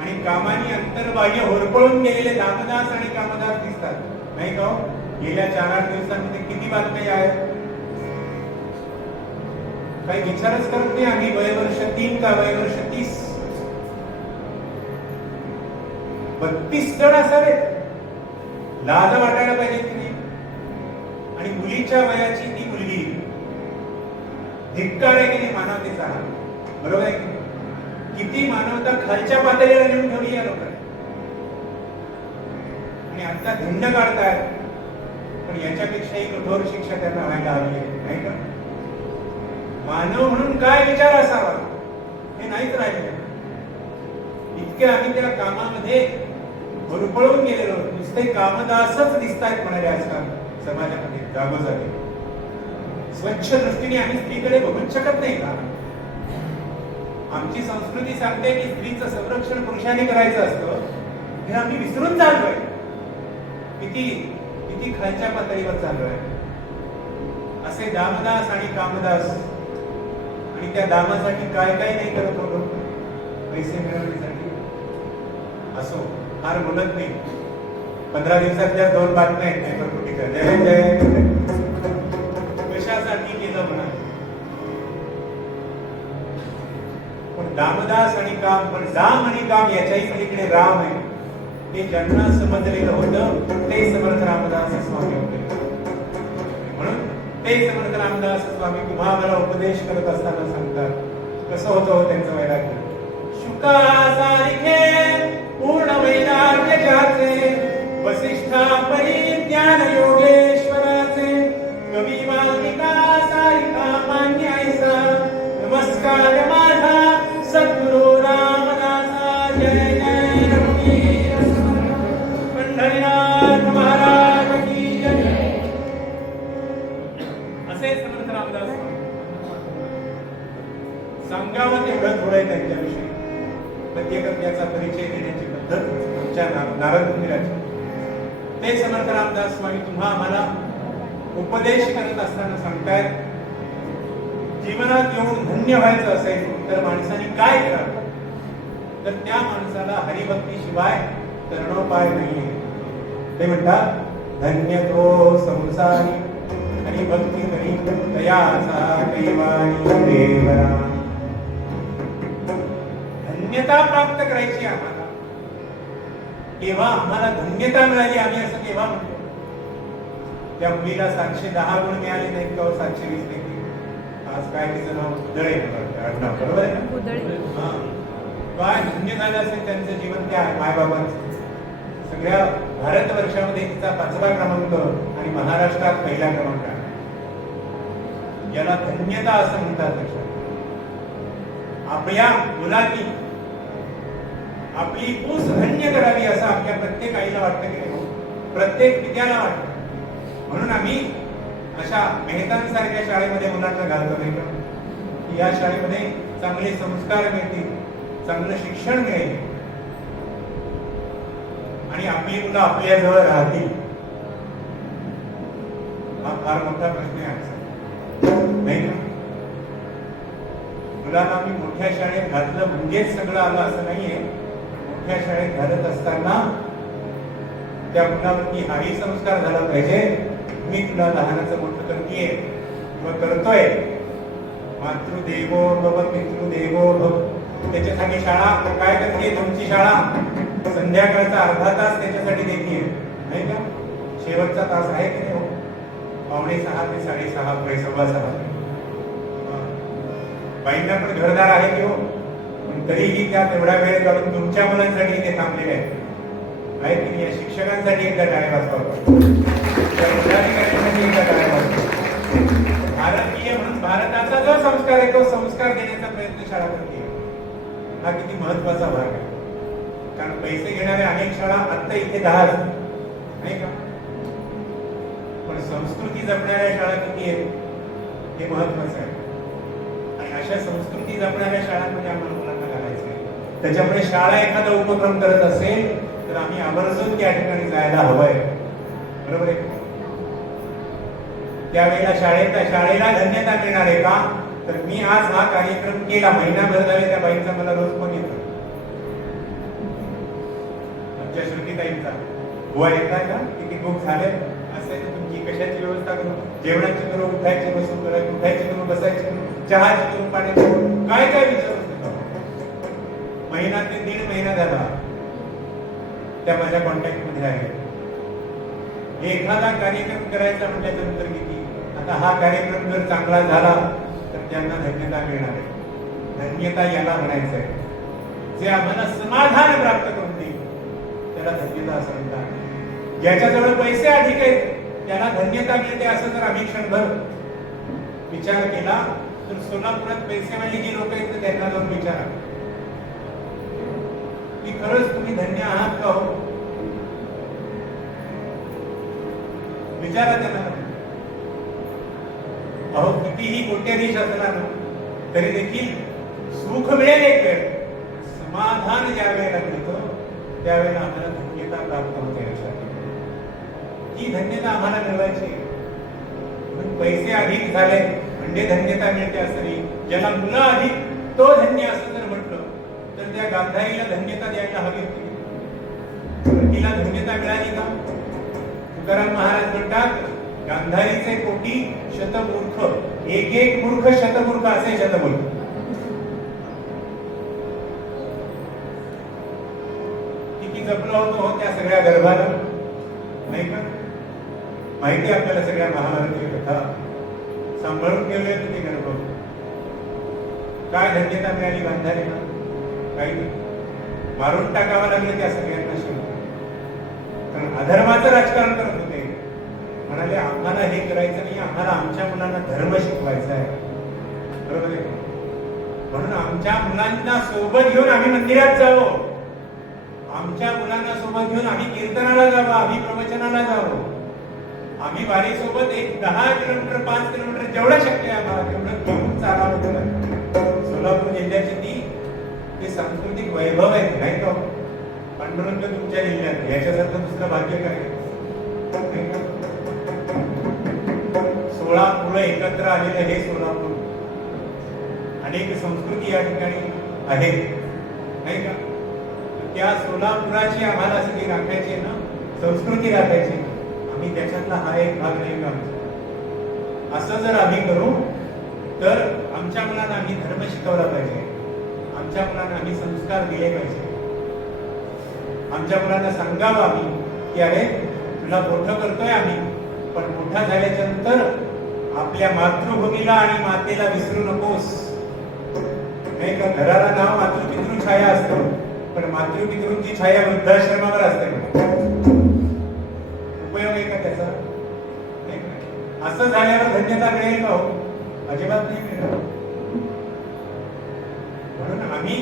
आणि कामानी अंतर्बाह्य होरपळून गेलेले दामदास आणि कामदास दिसतात. नाही का? गेल्या 4-8 दिवसांमध्ये किती बातम्या आहेत. काही विचारच करत नाही आम्ही. वयवर्ष 3 का वयवर्ष 30 32 जण असावेत. लाज वाटायला पाहिजे की नाही. आणि मुलीच्या वयाची ती मुलगी धिक्कार आहे की नाही मानवतेचा. बरोबर आहे की किती मानवता खालच्या पातळीला नेऊन ठेवली या लोकांनी. आणि आता धिंड काढतायत पण याच्यापेक्षाही कठोर शिक्षा त्यांना व्हायला हवी आहे. नाही का? मानव म्हणून काय विचार असावा हे नाहीच राहिले. इतके आम्ही त्या कामामध्ये भरपळून गेलेलो. नुसते कामदासच दिसतायत म्हणाले आजकाल समाजामध्ये जागोजागी. स्वच्छ दृष्टीने आम्ही स्त्रीकडे बघूच शकत नाही का? आमची संस्कृती सांगते की स्त्रीचं संरक्षण पुरुषाने करायचं असतं, हे आम्ही विसरून चाललोय. किती किती खालच्या पातळीवर चाललोय. असे दामदास आणि कामदास, आणि त्या दामासाठी काय काय नाही करत होतो पैसे मिळवण्यासाठी. असो, फार बोलत नाही. 15 दिवसातल्या 2 बातम्या आहेत पेपरफुटीच्या. जय जय कशासाठी केलं म्हणा. पण दामदास आणि काम, पण दाम आणि काम याच्याही पलीकडे राम आहे. ते ज्यांना समजलेलं होतं ते समर्थ रामदास स्वामी होते. म्हणून ते समर्थ रामदास स्वामी तुम्हा मला उपदेश करत असताना सांगतात, कसं होतं त्यांचं वैराग्य. शुकासारिखे पूर्ण वैराग्य ज्याचे, वसिष्ठा परी ज्ञान योगेश्वराचे, कवी वाल्मिका सारिखा मान्य ऐसा, नमस्कार माझा सद्गुरु रामदासा. जय जय रघुवीर पंढरीनाथ महाराज की जय. असे समर्थ रामदास सांगावं तेवढं थोडं आहे त्यांच्याविषयी. प्रत्येक याचा परिचय देण्याची पद्धत आमच्या नारद मुनीराची. ते समर्थ रामदास स्वामी तुम्हा आम्हाला उपदेश करत असताना सांगतायत, जीवनात येऊन धन्य व्हायचं असेल तर माणसाने काय करावं. तर त्या माणसाला हरिभक्तीशिवाय तरणोपाय नाहीये. ते म्हणतात, धन्य तो संसारी हरिभक्ती करी तयाचा कैवारी देवरा. धन्यता प्राप्त करायची आम्हाला. केव्हा आम्हाला धन्यता मिळाली आम्ही असं केव्हा म्हणतो. त्या मुलीला 710 गुण मिळाले नाहीत का 720 पैकी. आज काय तिचं नाव उदळे, बरोबर आहे ना. काय धन्य झालं असेल त्यांचं जीवन त्या मायबाबांचं. सगळ्या भारतवर्षामध्ये तिचा 5वा क्रमांक आणि महाराष्ट्रात पहिला क्रमांक आहे. याला धन्यता असं म्हणतात. आपल्या मुलांनी आपली ऊस धन्य करावी असं आपल्या प्रत्येक आईला वाटतं की नाही, प्रत्येक पित्याला वाटतं. म्हणून आम्ही अशा मेहतांसारख्या शाळेमध्ये मुलांना घालतो नाही का. या शाळेमध्ये चांगले संस्कार मिळतील, चांगलं शिक्षण मिळेल आणि आपली मुलं आपल्या जवळ राहतील. हा फार मोठा प्रश्न आहे नाही का. मुलांना आम्ही मोठ्या शाळेत घातलं म्हणजेच सगळं आलं असं नाहीये. मोठ्या शाळेत घालत असताना त्या मुलावरती हाही संस्कार झाला पाहिजे, मी तुला लहानाचं मोठं करतेय किंवा करतोय. मातृदेवो भव पितृदेवो भव. त्याच्यासाठी शाळा काय करते, तुमची शाळा संध्याकाळचा अर्धा तास त्याच्यासाठी देते नाही का. शेवटचा तास आहे की नाही, 5:45 ते 6:30 6:15. बाईंना पण घरदार आहे की हो, पण तरीही त्या तेवढा वेळ काढून तुमच्या मुलांसाठी ते थांबलेले आहेत की. या शिक्षकांसाठी एकदा टाळ्या वाजवा, एकदा टाळ्या वाजवा. भारतीय म्हणून भारताचा जो संस्कार आहे तो संस्कार देण्याचा प्रयत्न शाळा करते. हा किती महत्वाचा भाग आहे. कारण पैसे घेणाऱ्या अनेक शाळा आता इथे 10 नाही का, पण संस्कृती जपणाऱ्या शाळा किती आहेत हे महत्वाचं आहे. आणि अशा संस्कृती जपणाऱ्या शाळांमध्ये आम्हाला मुलांना घालायचं आहे. त्याच्यामुळे शाळा एखादा उपक्रम करत असेल तर आम्ही आवर्जून त्या ठिकाणी जायला हवंय, बरोबर आहे. त्यावेळेला शाळेला धन्यता मिळणार आहे का, तर मी आज हा कार्यक्रम केला, महिनाभर झाले त्या बाईंचा मला रोज फोन येतो. आमच्या श्रुतीताईंचा, बुवा येतात का, किती बुक झाले, असं तुमची कशाची व्यवस्था करू, जेवणाची करू, उठायची बसून करायची, उठायची करू, बसायची करू, चहाची करू, पाण्याची करू, काय काय विचारू. महिना ते 1.5 महिना झाला त्या माझ्या कॉन्टॅक्ट मध्ये आहे. एखादा कार्यक्रम करायचा म्हटल्यानंतर किती. आता हा कार्यक्रम जर चांगला झाला तर त्यांना धन्यता मिळणार आहे. धन्यता याला म्हणायचं आहे, जे आम्हाला समाधान प्राप्त करून देईल त्याला धन्यता असं म्हणतात. ज्याच्याजवळ पैसे अधिक आहेत त्याला धन्यता मिळते असं जर आम्ही क्षणभर विचार केला तर सोलापुरात पैसेवाली जी लोक आहेत त्यांना जाऊन विचारा की खरंच तुम्ही धन्य आहात का हो. विचारा त्यांना. अहो कितीही कोट्याधीश असला तरी देखील सुख मिळेल एक वेळ, समाधान ज्या वेळेला मिळतं त्यावेळेला आम्हाला धन्यता प्राप्त होते. ती धन्यता आम्हाला मिळवायची. पैसे अधिक झाले म्हणजे धन्यता मिळते असं नाही. ज्याला मुलं अधिक तो धन्य असं जर म्हटलं तर त्या गांधारीला धन्यता द्यायला हवी होती. तिला धन्यता मिळाली का? तुकाराम महाराज म्हणतात, गांधारीचे कोटी शतमूर्ख, एक एक मूर्ख शतमूर्ख असे शतमूर्ख. किती जपलं होतं त्या सगळ्या गर्भाला, नाही का? माहिती आपल्याला सगळ्या महाभारतीय कथा. सांभाळून गेले ते गर्भ. काय धन्यता मिळाली गांधारीला? काही नाही. मारून टाकावं लागलं त्या सगळ्यांना शेवटी. कारण अधर्माचं राजकारण करत होते. म्हणाले आम्हाला हे करायचं नाही, आम्हाला आमच्या मुलांना धर्म शिकवायचा आहे. बरोबर आहे? म्हणून आमच्या मुलांना सोबत घेऊन आम्ही मंदिरात जावं, आमच्या मुलांना सोबत घेऊन आम्ही कीर्तनाला जावं, आम्ही प्रवचनाला जावं, आम्ही वारीसोबत एक 10 किलोमीटर 5 किलोमीटर जेवढं शक्य आहे आम्हाला तेवढं घेऊन चालावं. सोलापूर जिल्ह्याची ती सांस्कृतिक वैभव आहे, नाही का? पांडुरंग तुमच्या जिल्ह्यात, याच्यासारखं दुसरं भाग्य काय? 16 मुलं एकत्र आलेलं हे सोलापूर. अनेक संस्कृती या ठिकाणी आहे, नाही का? त्या सोलापुराची आम्हाला सगळी राखायची आहे ना, संस्कृती राखायची. आम्ही त्याच्यातला हा एक भाग नाही का? असं जर आम्ही करू तर आमच्या मुलांना आम्ही धर्म शिकवला पाहिजे, आमच्या मुलांना आम्ही संस्कार दिले पाहिजे, आमच्या मुलांना सांगावं आम्ही की अरे तुला मोठं करतोय आम्ही, पण मोठा झाल्याच्या नंतर आपल्या मातृभूमीला आणि मातेला विसरू नकोस. नाही का? घराला नाव मातृपितृ छाया असतं, पण मातृपितृंची छाया वृद्धाश्रमावर असते. उपयोग आहे का त्याचा? असं झाल्यावर धन्यता मिळेल का? हो, अजिबात नाही मिळणार. म्हणून आम्ही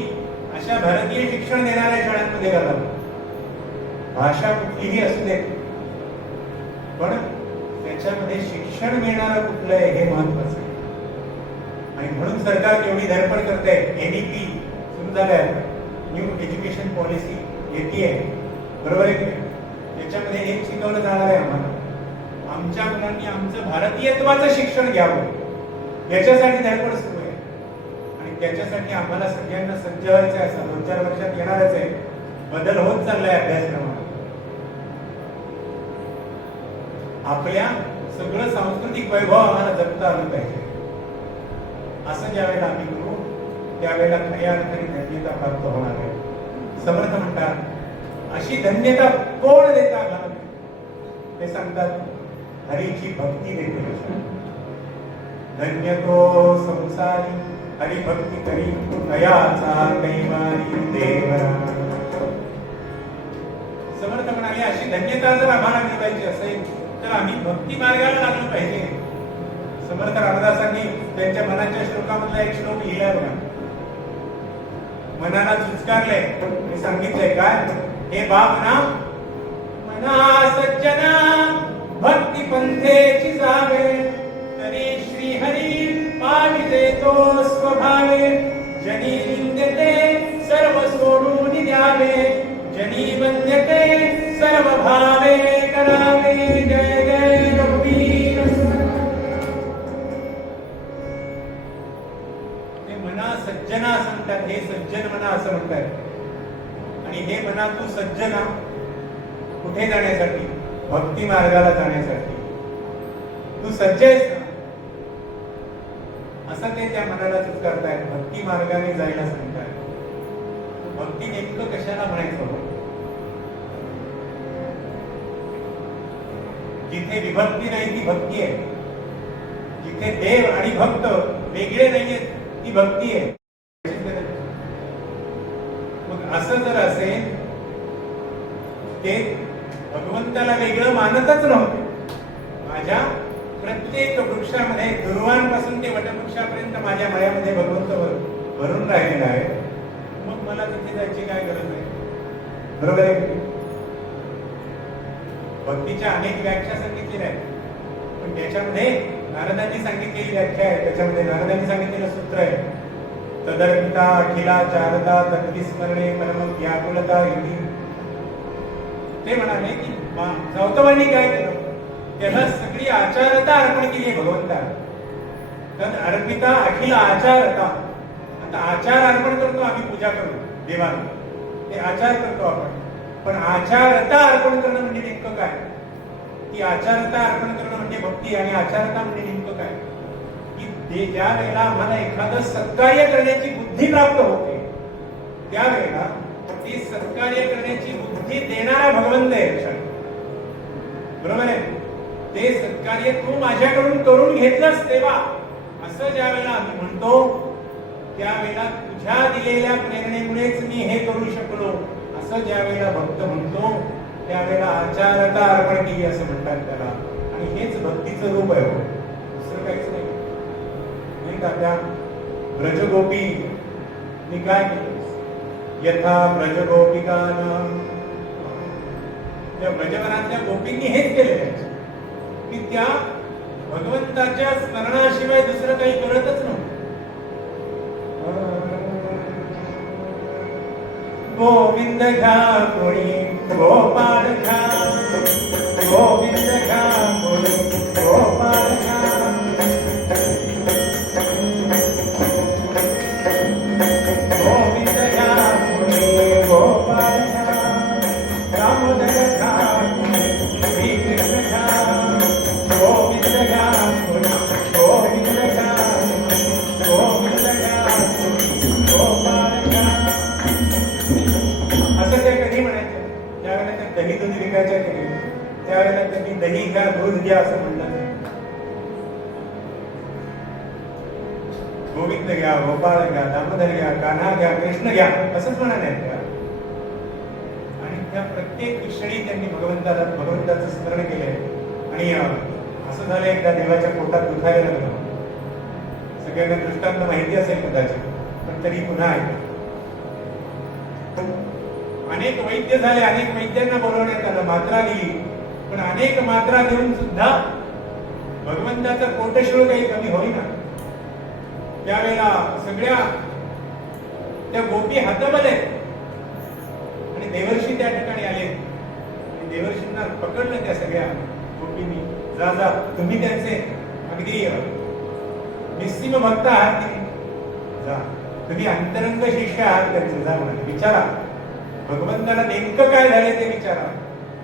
अशा भारतीय शिक्षण देणाऱ्या शाळांमध्ये घालावं. भाषा कुठलीही असू दे, पण त्याच्यामध्ये शिक्षण मिळणारं कुठलं आहे हे महत्वाचं आहे. आणि म्हणून सरकार केवढी धडपड करते. एनईपी सुरू झालंय, न्यू एज्युकेशन पॉलिसी येते, बरोबर आहे की? त्याच्यामध्ये एक शिकवलं जाणार आहे आम्हाला, आमच्या मुलांनी आमचं भारतीयत्वाचं शिक्षण घ्यावं, याच्यासाठी धडपड सुरू आहे. आणि त्याच्यासाठी आम्हाला सगळ्यांना सज्ज व्हायचं आहे. 2-4 वर्षात येणारच आहे, बदल होत चाललाय अभ्यासक्रमात. आपल्या सगळं सांस्कृतिक वैभव आम्हाला जपता आलं पाहिजे. असं ज्या वेळेला आम्ही करू त्यावेळेला खऱ्या अर्थाने धन्यता प्राप्त होणार आहे. समर्थ म्हणतात, अशी धन्यता कोण देतात? ते सांगतात, हरीची भक्ती देते. धन्य तो संसारी हरिभक्ती करी, कयाचा कैवारी देवरा. समर्थ म्हणाले, अशी धन्यता जर आम्हाला मिळवायची असेल तर आम्ही भक्ती मार्गाला लागलो पाहिजे. समर्थ रामदासांनी त्यांच्या मनाच्या श्लोकामधला एक श्लोक लिहिलाय बघा. मनाला चुचकारले मी सांगितलंय काय? हे बाप ना मना सज्जना भक्ती पंथेची जावे, तरी श्री हरी पाविते तो स्वभावे. जनी निंदते सर्व सोडून द्यावे, जनी वंद्यते सर्व भावे करावे. जय जय रघुवीर. ते मना सज्जना असं म्हणतात, हे सज्जन मना असं म्हणतात. आणि हे मना तू सज्जना कुठे जाण्यासाठी? भक्ती मार्गाला जाण्यासाठी. तू सज्ज आहेस ना? असं ते त्या मनाला चुकारतायत, भक्ती मार्गाने जायला सांगतायत. भक्ती नेमकं कशाला म्हणायचं? जिथे विभक्ती नाही ती भक्ती आहे, जिथे देव आणि भक्त वेगळे नाहीयेत ती भक्ती आहे. मग असं जर असेल, ते भगवंताला वेगळं मानतच नव्हते. माझ्या प्रत्येक वृक्षामध्ये दुर्वांपासून ते वटवृक्षापर्यंत माझ्या मायामध्ये भगवंत भरून राहिलेला आहे. मग मला तिथे जायची काय गरज आहे? बरोबर आहे? भक्तीच्या अनेक व्याख्या सांगितलेल्या आहेत, पण त्याच्यामध्ये नारदांनी सांगितलेली व्याख्या आहे, त्याच्यामध्ये नारदांनी सांगितलेलं सूत्र आहे. तदर्पिता अखिलाचारता तद्विस्मरणे परम व्याकुलता युती. ते म्हणाले की गौतमांनी काय केलं, त्याला सगळी आचारता अर्पण केली आहे भगवंताला. तद अर्पिता अखिल आचारता. आता आचार अर्पण करतो आम्ही, पूजा करतो देवाला, ते आचार करतो आपण. पण आचारता अर्पण करणं म्हणजे नेमकं काय? ती आचारता अर्पण करणं म्हणजे भक्ती, आणि आचारता म्हणजे नेमकं काय? की ज्या वेळेला आम्हाला एखादं सत्कार्य करण्याची बुद्धी प्राप्त होते, त्यावेळेला ती सत्कार्य करण्याची बुद्धी देणारा भगवंत आहे. बरोबर आहे? ते सत्कार्य तू माझ्याकडून करून घेतलंस तेव्हा, असं ज्या वेळेला आम्ही म्हणतो, त्यावेळेला तुझ्या दिलेल्या प्रेरणेमुळेच मी हे करू शकलो, असं ज्या वेळेला भक्त म्हणतो, त्यावेळेला आचारता अर्पण केली असं म्हणतात त्याला. आणि हेच भक्तीचं रूप आहे, दुसरं काहीच नाही. नाही का? त्या ब्रजगोपी मी काय केलं, यथा ब्रजगोपिकानां, त्या ब्रजवनातल्या गोपींनी हेच केलेलं आहे की त्या भगवंताच्या स्मरणाशिवाय दुसरं काही करतच नव्हतं. गोविंद घ्या कोणी गोपाळ घ्या, गोविंद घ्या कोणी गोपाळ घ्या, गोविंद घ्या कोणी गोपाळ घ्या, दामोदर घ्या कोणी श्रीकृष्ण घ्या, गोविंद घ्या कोणी गोविंद घ्या, गोविंद घ्या कोणी गोपाळ घ्या. असं ते कधी म्हणायचं. त्यावेळेला ते दही दूध विकायच्या केली, त्यावेळेला त्यांनी दही घ्या दूध घ्या असं म्हणलं. गोविंद घ्या, गोपाळ घ्या, दामोदर घ्या, कान्हा घ्या, कृष्ण घ्या असंच म्हणाले त्या. आणि त्या प्रत्येक क्षणी त्यांनी भगवंताचं स्मरण केलंय. आणि असं झालं, एकदा देवाच्या पोटात दुखायला लागलं. सगळ्यांना दृष्टांत माहिती असेल कदाचित, पण तरी पुन्हा ऐका. अनेक वैद्य झाले, अनेक वैद्यांना बोलवण्यात आलं, मात्रा दिली, पण अनेक मात्रा देऊन सुद्धा भगवंताचा कोटशूळ काही कमी होईना. त्यावेळेला सगळ्या त्या गोपी हतबल आहेत, आणि देवर्षी त्या ठिकाणी आले. देवर्षींना पकडलं त्या सगळ्या गोपींनी. जा जा, तुम्ही त्यांचे अगदी निस्सीम भक्त आहात की, जा तुम्ही अंतरंग शिष्य आहात त्यांचे, जा म्हणाले, विचारा भगवंताला नेमकं काय झाले ते विचारा,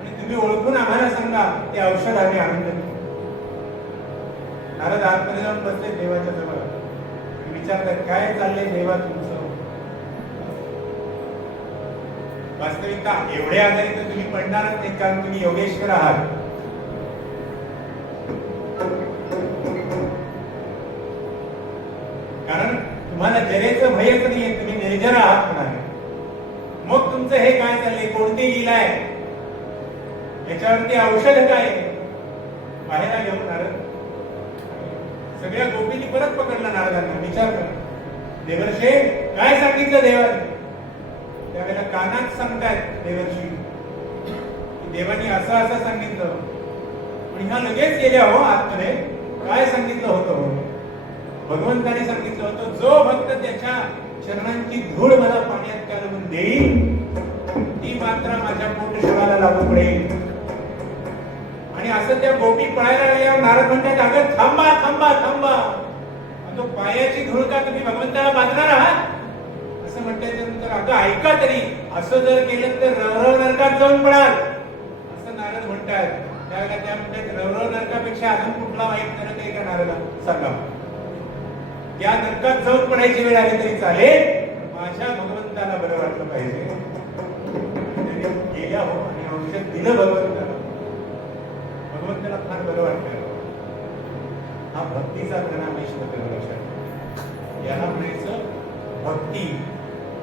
आणि तुम्ही ओळखून आम्हाला सांगा, ते औषध आम्ही आणून देतो. नारद आतमध्ये जाऊन बसले देवाच्या जवळ, विचारतात काय चाललंय देवा तुमचं. वास्तविकता एवढे आजारी तर तुम्ही पडणारच नाही, कारण तुम्ही योगेश्वर आहात. कारण तुम्हाला जरेचं भयच नाहीये, तुम्ही निर्जर आहात म्हणाले. मग तुमचं हे काय चाललंय, कोणती लीला आहे, याच्यावरती औषध काय आहे, बाहेर आले हो नारद. सगळ्या गोपींनी परत पकडला नारदांना, विचार करा देवर्षे काय सांगितलं देवाने. त्यावेळेला कानात सांगतायत देवर्षी की देवानी असं असं सांगितलं. आणि ह्या लगेच गेल्या हो आतमध्ये. काय सांगितलं होतं, भगवंताने सांगितलं होतं, जो भक्त त्याच्या चरणांची धूळ मला पाण्यात कालवून देईल, ती मात्र माझ्या पोटशुळाला लागू पडेल. आणि असं त्या गोपी पळायला लागल्यावर नारद म्हणतात, अगं थांबा थांबा थांबा, तो पायाची धूळ का तुम्ही भगवंताला बांधणार आहात असं म्हटल्याच्या नंतर, अगं ऐका तरी, असं जर केलं तर रवरव नरकात जाऊन पडाल असं नारद म्हणतात. त्यावेळेला त्या म्हणतात, रवरव नरकापेक्षा अजून कुठला वाईट नरक आहे का नारदा सांगा. त्या नरकात जाऊन पडायची वेळ आली तरी चालेल, माझ्या भगवंताला बरं वाटलं पाहिजे. गेल्या हो आणि औषध दिलं भगवंताला, भगवंताला फार बरं वाटलं. हा भक्तीचा परिणाम लक्षात. याला म्हणायचं भक्ती.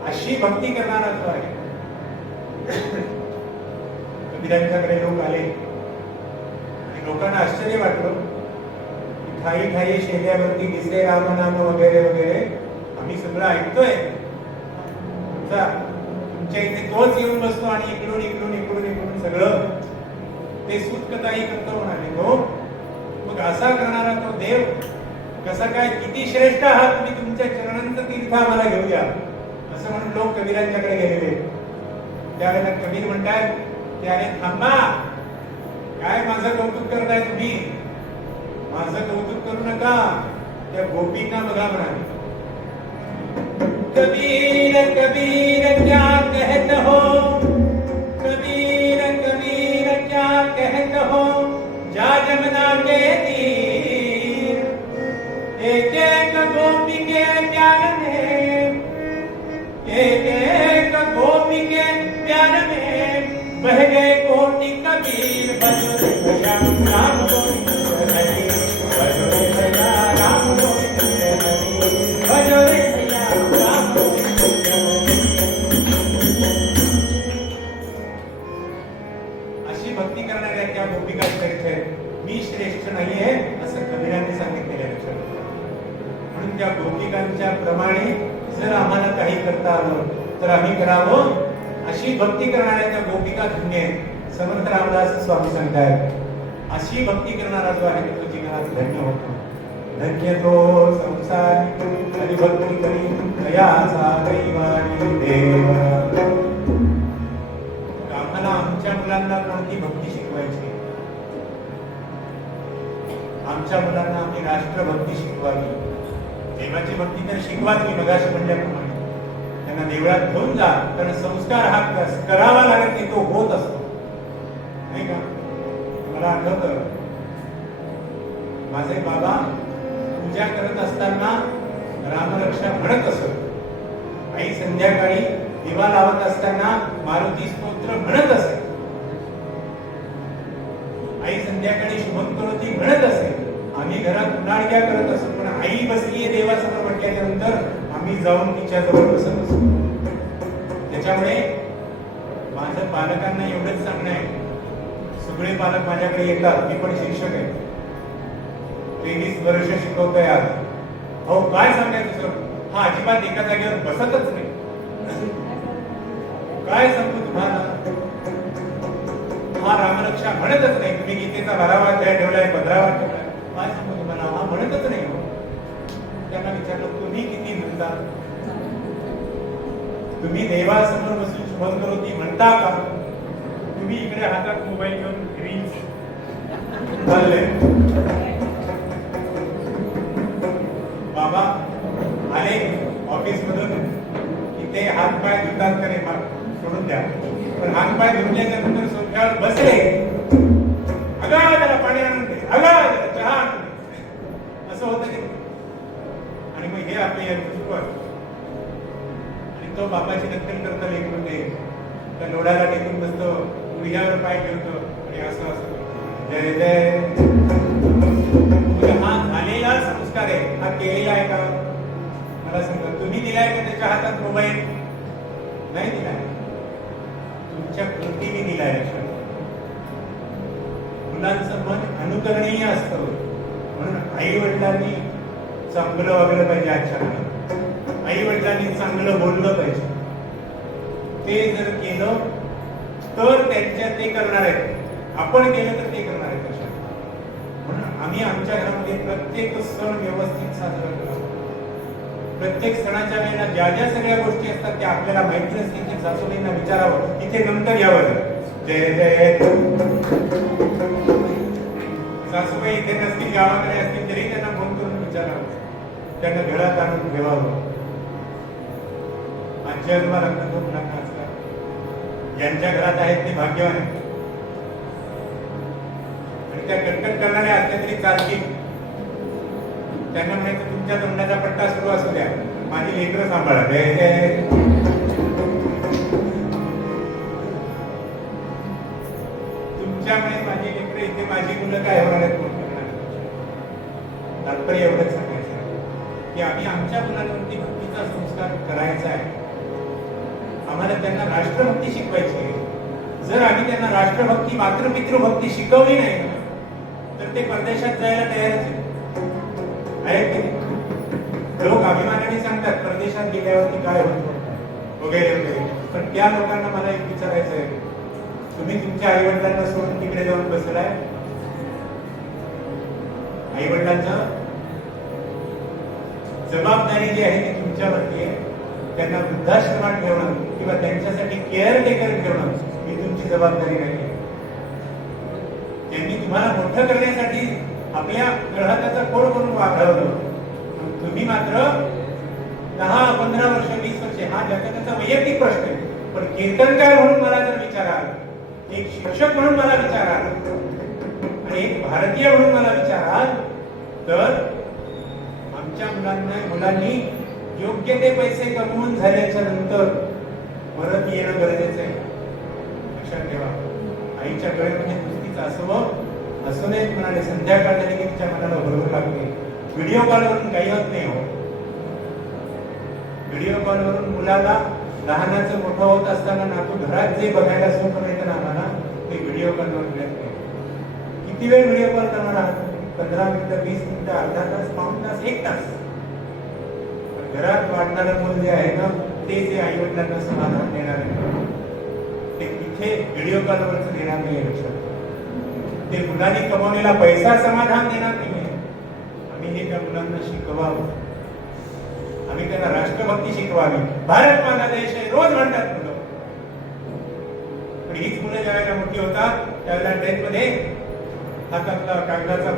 अशी भक्ती करणारा जो आहे. कबीरांच्याकडे लोक आले आणि लोकांना आश्चर्य वाटलं, ठाई ठाई शेल्यावरती दिसले रामनाम वगैरे वगैरे, आम्ही सगळं ऐकतोय, तुमच्या इथे तोच येऊन बसतो आणि इकडून इकडून इकडून इकडून सगळं ते सुतकताई करतो म्हणाले. तो मग असा करणारा तो देव कसा काय, किती श्रेष्ठ आहात तुम्ही, तुमच्या चरणांचा भक्तीचं तीर्थ आम्हाला घेऊ द्या, असं म्हणून लोक कबीरांच्याकडे गेलेले. त्यावेळेला कबीर म्हणतात की अरे थांबा, काय माझं कौतुक करताय तुम्ही, माझं कौतुक करू नका. त्या गोपींना बघा म्हणाले, कबीर कबीर क्या कहत हो, कबीर कबीर क्या कहत हो, जा जमुना के तीर, एक एक गोपी के प्यार में, एक एक गोपी के प्यार में बह गए कोटि कबीर. भजो रे भैया राम गोविंद हरि, भजो रे भैया राम गोविंद हरि, भजो रे भैया राम गोविंद हरि. अशी भक्ती करणाऱ्या त्या गोपिका श्रेष्ठ आहेत, मी श्रेष्ठ नाहीये असं कबीरांनी सांगितलेलं आहे. म्हणून त्या गोपिकांच्या प्रमाणे जर आम्हाला काही करता आलं तर आम्ही करावं, अशी भक्ती करणाऱ्या त्या गोपिका धन्य आहेत. समर्थ रामदास स्वामी सांगतात, अशी भक्ती करणारा जो आहे तो जीवनात धन्य होतो. धन्य तो संसारी हरिभक्ती करी दयाचा दैवानी देव. आम्हाला आमच्या मुलांना कोणती भक्ती शिकवायची, आमच्या मुलांना आम्ही राष्ट्रभक्ती शिकवावी. देवाची भक्ती तर शिकवाच, मी मगाशी म्हणल्याप्रमाणे त्यांना देवळात घेऊन जा, कारण संस्कार हा करावा लागत नाही, तो होत असतो, नाही का. मला आठवतं माझे बाबा पूजा करत असताना रामरक्षा म्हणत असत. आई संध्याकाळी दिवा लावत असताना मारुती स्तोत्र म्हणत असे. आई संध्याकाळी शुभंकरोती म्हणत असे. आम्ही घरात उन्हाळ्या करत असतो, पण आई बसलीये देवासमोर म्हटल्याच्या नंतर आम्ही जाऊन तिच्या जवळ बसत असतो. त्याच्यामुळे माझं पालकांना एवढंच सांगणं आहे, सगळे पालक माझ्याकडे येतात, मी पण शिक्षक आहे, 23 वर्ष शिकवतोय आज. हो काय सांगायचं सर, हा अजिबात एका जागेवर बसतच नाही. काय सांगतो तुम्हाला, हा रामरक्षा म्हणतच नाही. तुम्ही गीतेचा 12वा अध्याय ठेवलाय, 15वा ठेवलाय, काय सांगतो तुम्हाला, हा म्हणतच नाही. त्यांना विचारलं तुम्ही किती म्हणता, तुम्ही देवासमोर बसून शुभंकरोती म्हणता का, तुम्ही इकडे हातात मोबाईल घेऊन रील्स चालले. बाबा आले ऑफिस मधून, इथे हात पाय धुतात करे सोडून द्या, पण हात पाय धुतल्याच्या नंतर सोफ्यावर बसले, अगा जरा पाणी आणून दे, अगा जरा चहा आणून दे, असं होतं की. आणि मग हे आपले चुकवत, आणि तो बाबाची नक्कल करता लेख होते, त्या लोढाला टेकून बसतो, गुढग्यावर पाय ठेवतो आणि असं असं जय जय. हा झालेला संस्कार आहे, हा केलेला आहे का, मला सांगा. तुम्ही दिलाय का त्याच्या हातात मोबाईल, नाही दिलाय, तुमच्या कृतीने दिलाय. मुलांचं मन अनुकरणीय असतं, म्हणून आई वडिलांनी चांगलं वागलं पाहिजे. आजच्या आई वडिलांनी चांगलं बोललं पाहिजे. ते जर केलं तर त्यांच्या ते करणार आहेत, आपण केलं तर ते करणार आहेत. म्हणून आम्ही आमच्या घरामध्ये प्रत्येक सण व्यवस्थित साजरा करतो. प्रत्येक सणाच्या वेळेला ज्या ज्या सगळ्या गोष्टी असतात त्या आपल्याला माहिती असतील की सासूबाईंना विचारावं, इथे नंतर यावं. जय जय. सासूबाई इथे नसतील, गावाकडे असतील तरी त्यांना फोन करून विचारावं, त्यांना घरात आणून ठेवावं. आजच्या आजोबा लग्न खूप लग्न असतात, ज्यांच्या घरात आहेत ते भाग्यवान आहेत. आणि त्या कटकट करणाऱ्या असल्या तरी चालतील. त्यांना म्हणायचं तुमच्या तोंडाचा पट्टा सुरू असू द्या, माझी लेकरं सांभाळा. जय जय. तुमच्यामुळे माझी लेकरं, इथे माझी मुलं काय होणार आहेत, कोण करणार. तात्पर्य एवढंच सांगायचं की आम्ही आमच्या मुलांवरती भक्तीचा संस्कार करायचा आहे. आम्हाला त्यांना राष्ट्रभक्ती शिकवायची आहे. जर आम्ही त्यांना राष्ट्रभक्ती मातृपितृभक्ती शिकवली नाही तर ते परदेशात जायला तयारच आहेत. लोक अभिमानाने सांगतात परदेशात गेल्यावरती काय होतं वगैरे वगैरे, पण त्या लोकांना मला एक विचारायचं आहे, तुम्ही तुमच्या आई वडिलांना सोडून तिकडे जाऊन बसलाय. आई वडिलांचं जबाबदारी जी आहे ती तुमची तुमच्यावरती आहे. त्यांना वृद्धाश्रमात ठेवणं किंवा त्यांच्यासाठी केअर टेकर ठेवणं ही तुमची जबाबदारी नाही. त्यांनी तुम्हाला मोठं करण्यासाठी आपल्या ग्रहाचा कोड करून वापरवलं. तुम्ही मात्र 10, 15 वर्ष, 20 वर्षे, हा जगाचा वैयक्तिक प्रश्न आहे. पण कीर्तनकार म्हणून मला जर विचाराल, एक शिक्षक म्हणून मला विचाराल आणि एक भारतीय म्हणून मला विचाराल, तर आमच्या मुलांनी योग्य ते पैसे कमवून झाल्याच्या नंतर परत येणं गरजेचं आहे. लक्षात ठेवा, आईच्या गळ्यामध्ये नुसतीच असं नाही म्हणाले, संध्याकाळ झाली की तिच्या मनाला बरोबर लागते. व्हिडिओ कॉलवरून काही होत नाही हो. व्हिडिओ कॉलवरून मुलाला लहानाचं मोठं होत असताना नातू घरात जे बघायला सुरू करायचं ना आम्हाला, ते व्हिडिओ कॉलवर मिळत नाही. किती वेळ व्हिडिओ कॉल करणार आहात? 15 मिनिटं, 20 मिनिटं, अर्धा तास, पाऊण तास, 1 तास. घरात वाढणारं मूल जे आहे ना, ते जे आई वडिलांना समाधान देणार आहे ते तिथे व्हिडिओ कॉलवरच देणार नाही. लक्षात, ते मुलांनी कमवलेला पैसा समाधान देणार नाही. आम्ही हे त्या मुलांना शिकवावं, आम्ही त्यांना राष्ट्रभक्ती शिकवावी. भारत माझा देश आहे रोज म्हणतात मुलं. पण हीच मुलं ज्यावेळेला मोठी होतात त्यावेळेला ट्रेनमध्ये हातातला कागदाचा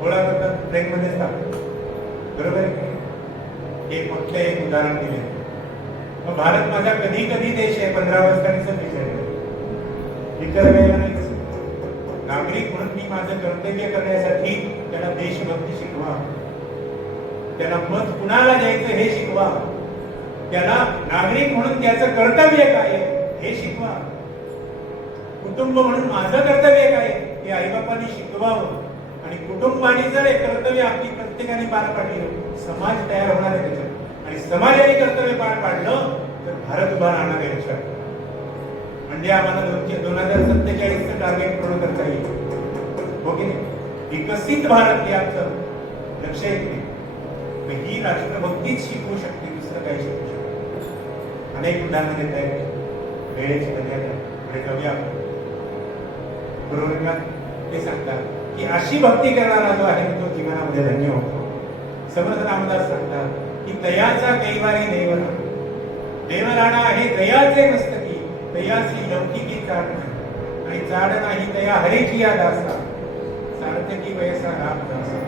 गोळा करतात, ट्रेनमध्येच टाकतात. बरोबर आहे? हे फक्त एक उदाहरण दिले. मग भारत माझा कधी कधी देश आहे 15 वाजता आणि 26 इतर वेळेला नाही. नागरिक म्हणून मी माझं कर्तव्य करण्यासाठी त्याला देशभक्ती शिकवा, त्याला मत कुणाला द्यायचं हे शिकवा, त्याला नागरिक म्हणून त्याचं कर्तव्य काय हे शिकवा, कुटुंब म्हणून माझं कर्तव्य काय हे आईबापांनी शिकवावं. आणि कुटुंबाने जर एक कर्तव्य आपली प्रत्येकाने पार पाडली, समाज तयार होणार आहे त्याच्यात. आणि समाजाने कर्तव्य पार पाडलं तर भारत उभा राहणार आहे. लक्षात, म्हणजे आम्हाला 2047चं टार्गेट पूर्ण करता येईल. हो की नाही? विकसित भारत हे आमचं लक्ष येते. ही राष्ट्रभक्तीच शिकवू शकते, दुसरं काही शिकू शकते. अनेक उदाहरणं देत आहेत. वेळेची मर्यादा पुढे जाऊया आपण. बरोबर ते सांगतात की अशी भक्ती करणारा जो आहे तो जीवनामध्ये धन्य होतो. समर्थ रामदास सांगतात की तयाचा कैवारी देवरा, देवराणा आहे दयाचे मस्तकी, दयाची लौकिकी चाड नाही, आणि चाड नाही दया हरीची या दासा, सार्थकी वयसा राम दासा.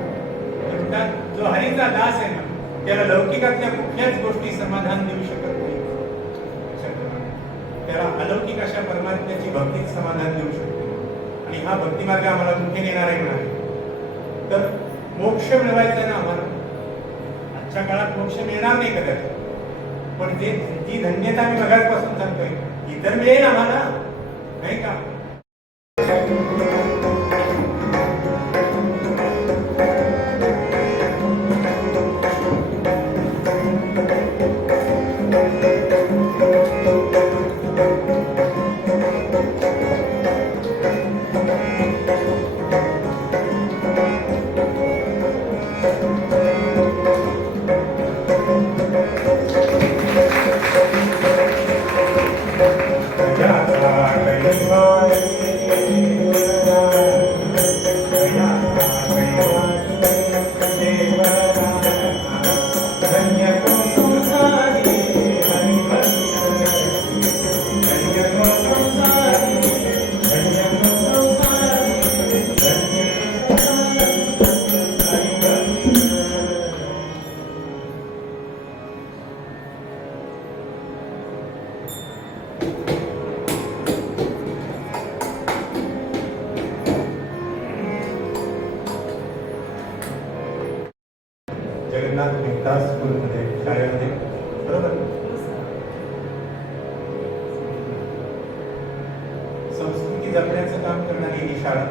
म्हणतात जो हरीचा दास आहे ना, त्याला लौकिकातल्या कुठल्याच गोष्टी समाधान देऊ शकत नाही. त्याला अलौकिक अशा परमात्म्याची भक्तीच समाधान देऊ शकते. आणि हा भक्ती मार्ग आम्हाला कुठे नेणार आहे म्हणाले तर मोक्ष मिळवायचा आहे ना आम्हाला. आजच्या काळात मोक्ष मिळणार नाही कदाचित, पण ते जी धन्यता मी मगाचपासून सांगतोय इतर मिळेल आम्हाला, नाही का? जगन्नाथ मेहता स्कूलमध्ये शाळेमध्ये बरोबर संस्कृती जपण्याचं काम करणारी ही शाळा.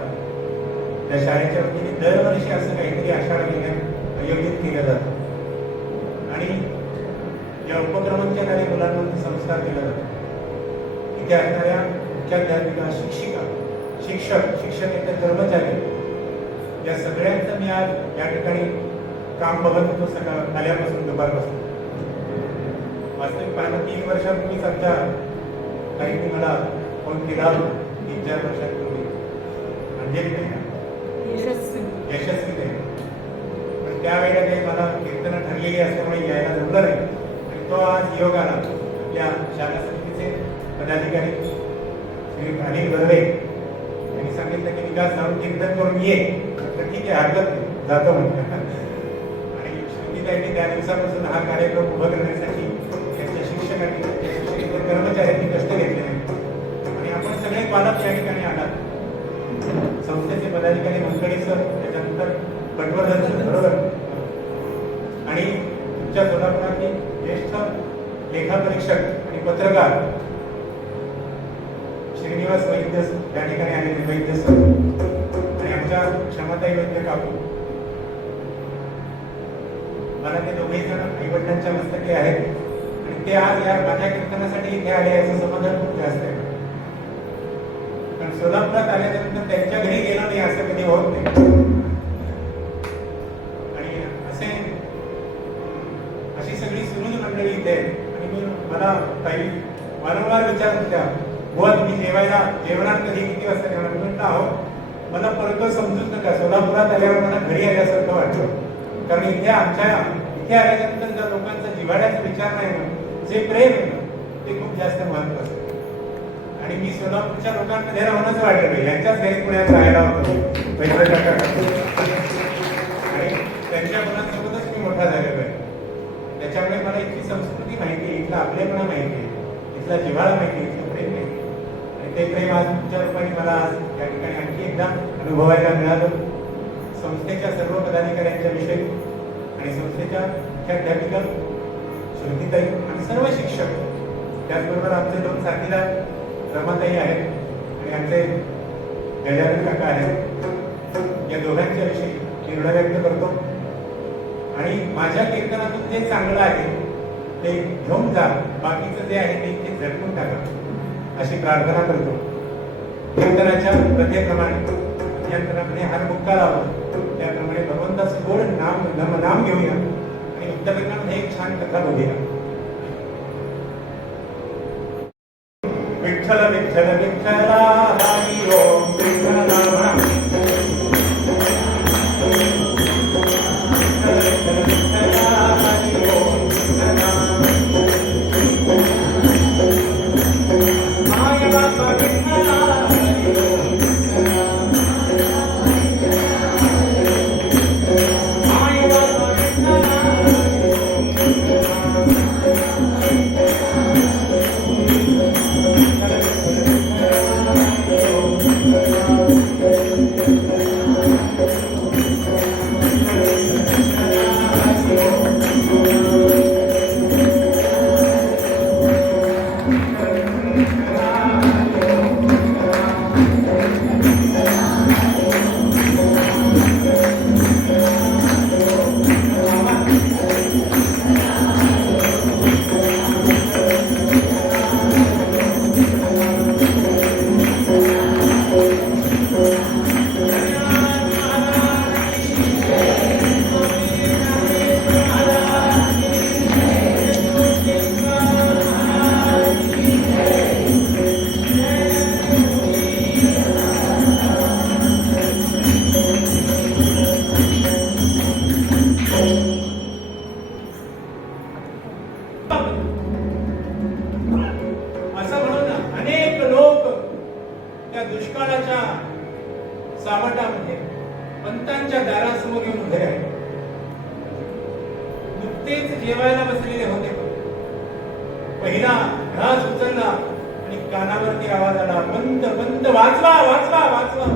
त्या शाळेच्या वतीने दरवर्षी असं काहीतरी आषाढ महिन्यात आयोजित केलं जातं आणि या उपक्रमांच्या काही मुलांवर संस्कार केला जातो. इथे असणाऱ्या मुख्याध्यापिका, शिक्षिका, शिक्षक, शिक्षकेतर कर्मचारी या सगळ्यांचं मी आज या ठिकाणी काम बघत होतो सकाळ आल्यापासून दुपारपासून. वास्तविक पाहिलं 3 वर्षापूर्वीच आमच्या काही मला फोन केला 3-4 वर्षांपूर्वी म्हणजे यशस्वी नाही, पण त्यावेळेला काही मला कीर्तन ठरलेली असल्यामुळे यायला जमलं नाही. तो आज योग आला. आपल्या शाळा समितीचे पदाधिकारी श्री अनिल बर्वे यांनी सांगितलं की विकास जाऊन कीर्तन करून ये. तर ठीक आहे, हरकत नाही, जातो म्हटलं. आणि श्रुतीताईंनी त्या दिवसापासून हा कार्यक्रम उभा करण्यासाठी त्यांच्या शिक्षकांनी, शिक्षक कर्मचाऱ्यांनी कष्ट घेतले नाही. आणि आपण सगळे पालक या ठिकाणी आलात. संस्थेचे पदाधिकारी मंडळी सर, त्याच्यानंतर पटवर्धन सर, बरोबर, आणि तुमच्या सोलापुरातील ज्येष्ठ लेखापरीक्षक आणि पत्रकार श्रीनिवास वैद्य या ठिकाणी आलेले वैद्य सर, आणि आमच्या क्षमताई वैद्य काकू. मला ते दोघेही जण आईवडिलांच्या मस्तकी आहेत आणि ते आज या माझ्या कीर्तनासाठी इथे आले याचं समाधान खूप जास्त आहे. पण सोलापुरात आल्यानंतर त्यांच्या घरी गेलो नाही असं कधी होत नाही. आणि अशी सगळी सुरुज मंडळी इथे आहेत. आणि मला ताई वारंवार विचारत होत्या, बुवा तुम्ही जेवणात कधी किती वाजता जेवणार? म्हटलं आहो, मला परत समजूच नका. सोलापुरात आल्यावर मला घरी आल्यासारखं वाटतं. कारण इथे आल्यानंतर जर लोकांचा जिव्हाळ्याचा विचार नाही ना, जे प्रेम आहे ना, ते खूप जास्त महत्वाचं. आणि मी सोलापूरच्या लोकांमध्ये राहूनच वाटलं, यांच्याच घरी पुण्यात राहायला होतो आणि त्यांच्या मुलांसोबतच मी मोठा झालेलो आहे. त्याच्यामुळे मला इथली संस्कृती माहिती आहे, इथला आपलेपणा माहिती आहे, इथला जिव्हाळा माहिती आहे, इथलं प्रेम माहिती आहे. आणि ते प्रेम आज तुमच्या रूपाने मला आज या ठिकाणी आणखी एकदा अनुभवायला मिळालं. संस्थेच्या सर्व पदाधिकाऱ्यांच्या विषयी आणि संस्थेच्या मुख्याध्यापिका श्रुतीताई आणि सर्व शिक्षक, त्याचबरोबर आमचे दोन साथीदार रमाताई आहेत आणि आमचे गजानन काका आहेत. या दोघांच्या विषयी मी ऋण व्यक्त करतो. आणि माझ्या कीर्तनातून जे चांगलं आहे ते घेऊन जा, बाकीचं जे आहे ते इथे झटकून टाका अशी प्रार्थना करतो. कीर्तनाच्या प्रथेप्रमाणे यंत्रणामध्ये हात मुक्का लावा, त्याप्रमाणे भगवंताचं गोड नाम घेऊया आणि उत्तरामध्ये एक छान कथा बघूया. विठ्ठल विठ्ठल विठ्ठला हरी ओम विठ्ठला म्हणा. विठ्ठल विठ्ठल विठ्ठला हरी ओम विठ्ठला. माय बाबा विठ्ठला हरी ओम विठ्ठला. माय बाबा विठ्ठला हरी ओम दुष्काळाच्या सावटामध्ये पंतांच्या दारासमोर येऊन उभे राहिले. नुकतेच जेवायला बसलेले होते. पहिला घास उचलला आणि कानावरती आवाज आला, पंत पंत वाचवा वाचवा वाचवा.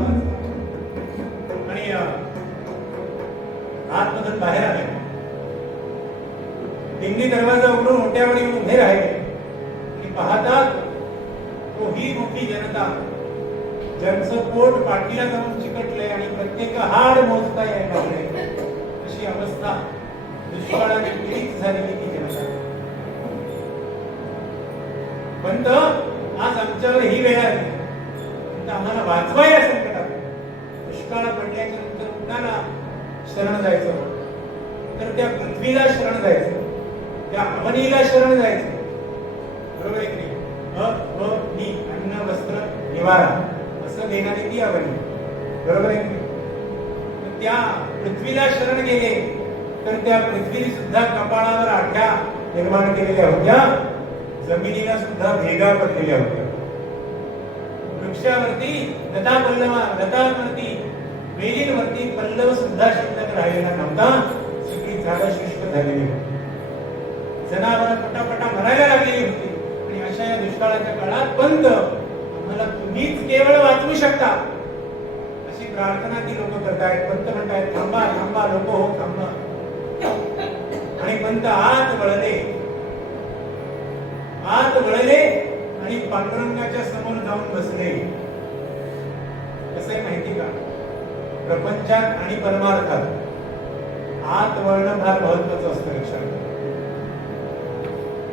आणि आतमधून बाहेर आले. दिंडी दरवाजा उघडून मोठ्यावर येऊन उभे राहिले आणि पाहतात तो ही मोठी जनता, ज्यांचं पोट पाठीला जाऊन चिकटलंय आणि प्रत्येक हाड मोजता यायला लागले. अशी अवस्था दुष्काळाने पीडित झालेली ती जनता. पंत आज आमच्यावर ही वेळ आली, आम्हाला वाचवा या संकटात. दुष्काळ पडल्याच्या नंतर कुणाला शरण जायचं? तर त्या पृथ्वीला शरण जायचं, त्या अवनीला शरण जायचं. बरोबर आहे की नाही? अन्न वस्त्र निवारा असं देणारी ती अवनी. बरोबर आहे की नाही? त्या पृथ्वीला शरण गेले तर त्या पृथ्वीने सुद्धा कपाळावर आठ्या निर्माण केलेल्या होत्या, जमिनीला सुद्धा भेगा पडलेल्या होत्या. वृक्षावरती लतावरती वेलींवरती पल्लव सुद्धा शिल्लक राहिलेला नव्हता. सगळी झाडं शुष्क झालेली होती. जनावर पटापटा मरायला लागलेली होती. आणि अशा या दुष्काळाच्या काळात पंत आम्हाला तुम्हीच केवळ वाचवू शकता अशी प्रार्थना ती लोक करतायत. पंत म्हणतायत थांबा थांबा लोक हो थांबा. आणि पंत आत वळले आणि पांडुरंगाच्या समोर जाऊन बसले. कसं आहे माहिती का, प्रपंचात आणि परमार्थात आत वळणं फार महत्वाचं असतं लक्षात.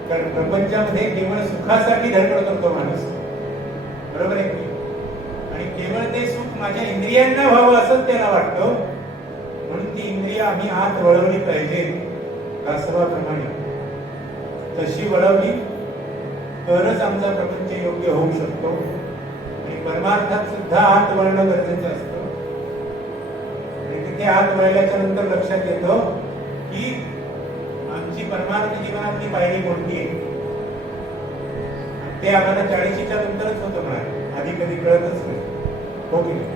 कारण प्रपंचामध्ये केवळ सुखासाठी धडपड करतो माणूस, बरोबर आहे की. आणि केवळ ते सुख माझ्या इंद्रियांना व्हावं असंच त्याला वाटतं. म्हणून ती इंद्रिय आम्ही आत वळवली पाहिजे. कासवाप्रमाणे तशी वळवली तरच आमचा प्रपंच योग्य होऊ शकतो. आणि परमार्थात सुद्धा आत वळणं गरजेचं असतं. आणि तिथे आत वळल्याच्या नंतर लक्षात येतं की आमची परमार्थ जीवनातली पायरी कोणती आहे. ते आम्हाला 40च्या नंतरच होतं म्हणा, आधी कधी कळतच नाही, हो की नाही.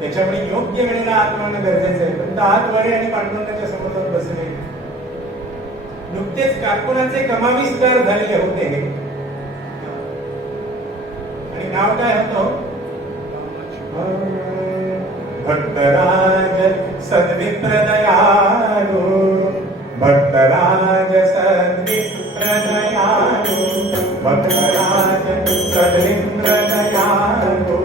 त्याच्यामुळे योग्य वेळेला आत वळणं गरजेचं आहे. पण आत वळे आणि पांडुरंगाच्या समोर जाऊन बसले. नुकतेच कारकुनाचे कमाविस्तार झालेले होते आणि नाव काय होतं, भक्तराज सद्विप्र दयाळू, भक्तराज सद्विप्र दयाळू, भक्तराज सद्विप्र दयाळू,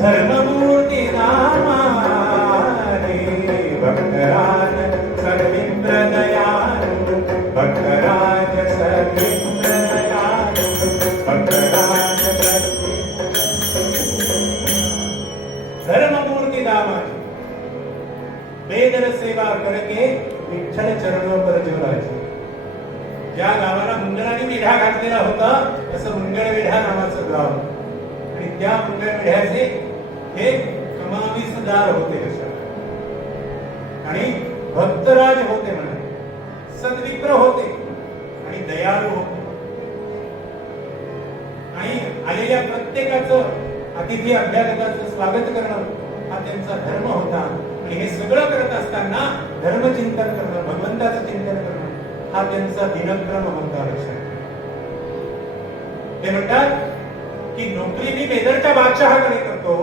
धर्ममूर्ती नामा भक्तराज सर्विप्र दयाळू, भक्तराज सर्विप्र दयाळू, भक्तराज धर्ममूर्ती दामाजी बेदर सेवा करके विठ्ठल चरणों पर जोराजी. ज्या गावाला मंगळाने वेढा घातलेला होता असं मंगळवेढा नावाचं गाव. आणि त्या मंगळवेढ्याचे हे कमाविसदार होते कशा. आणि भक्तराज होते म्हणा, सद्विप्र होते आणि दयाळू होते. आणि आलेल्या प्रत्येकाचं अतिथी अभ्यागताचं स्वागत करणं हा त्यांचा धर्म होता. आणि हे सगळं करत असताना धर्मचिंतन करणं, भगवंताचं चिंतन करणं हा त्यांचा दिनक्रम होता लक्षात. ते म्हणतात की नोकरी मी बेदरच्या बादशहाकडे करतो,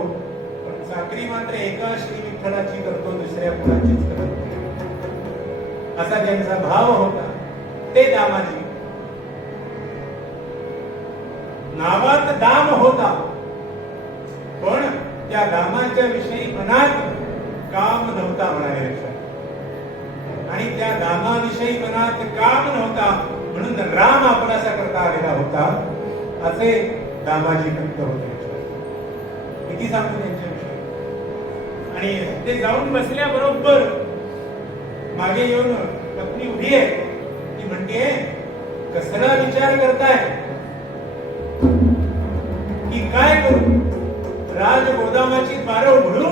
पण चाकरी मात्र एका श्री विठ्ठलाची करतो, दुसऱ्या कुणाचीच करत नाही. असा त्यांचा भाव होता. ते दामाजी नावात दाम होता, पण त्या दामाच्या विषयी मनात काम नव्हता म्हणाले लक्षात. आणि त्या दामाविषयी मनात काम नव्हता म्हणून राम आपणासा करता आलेला होता असे दामाजी भक्त होते. किती सांगतो त्यांच्याविषयी. आणि ते जाऊन बसल्याबरोबर मागे येऊन पत्नी उभी आहे. ती म्हणते कसला विचार करताय की काय करू, राज गोदामाची दारं उघडू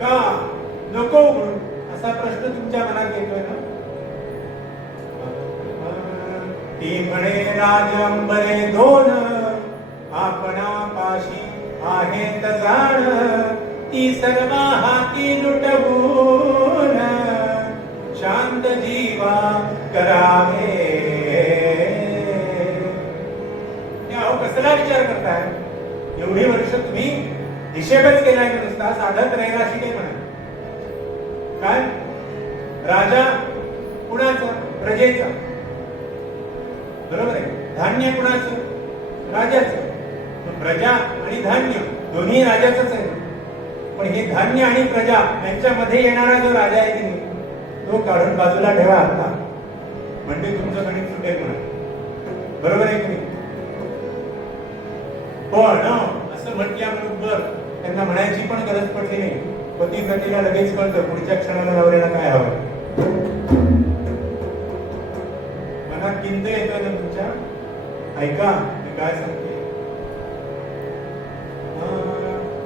का नको उघडू असा प्रश्न तुमच्या मनात येतोय ना. ती म्हणे राज अंबरे दोन आपणा पाशी आहेत जाण, ती सर्व हाती लुटवून शांत जीवा करावे. कसला विचार करताय, एवढी वर्ष तुम्ही हिशेबच केलाय का नुसता, साधत रहिवाशी नाही म्हणा. काय राजा कुणाचा, प्रजेचा, बरोबर आहे. धान्य कुणाचं, राजाचं. प्रजा आणि धान्य दोन्ही राजाचंच आहे. पण हे धान्य आणि प्रजा यांच्यामध्ये येणारा जो राजा आहे की तो काढून बाजूला ठेवा आता, म्हणजे तुमचं गणित सुटेल म्हणा, बरोबर आहे की नाही. पण असं म्हटल्याबरोबर त्यांना म्हणायची पण गरज पडली नाही. पती पतीला लगेच कळतं पुढच्या क्षणाला नवऱ्याला काय हवं. मनात किंत येतोय ना तुमच्या, ऐका मी काय सांगते.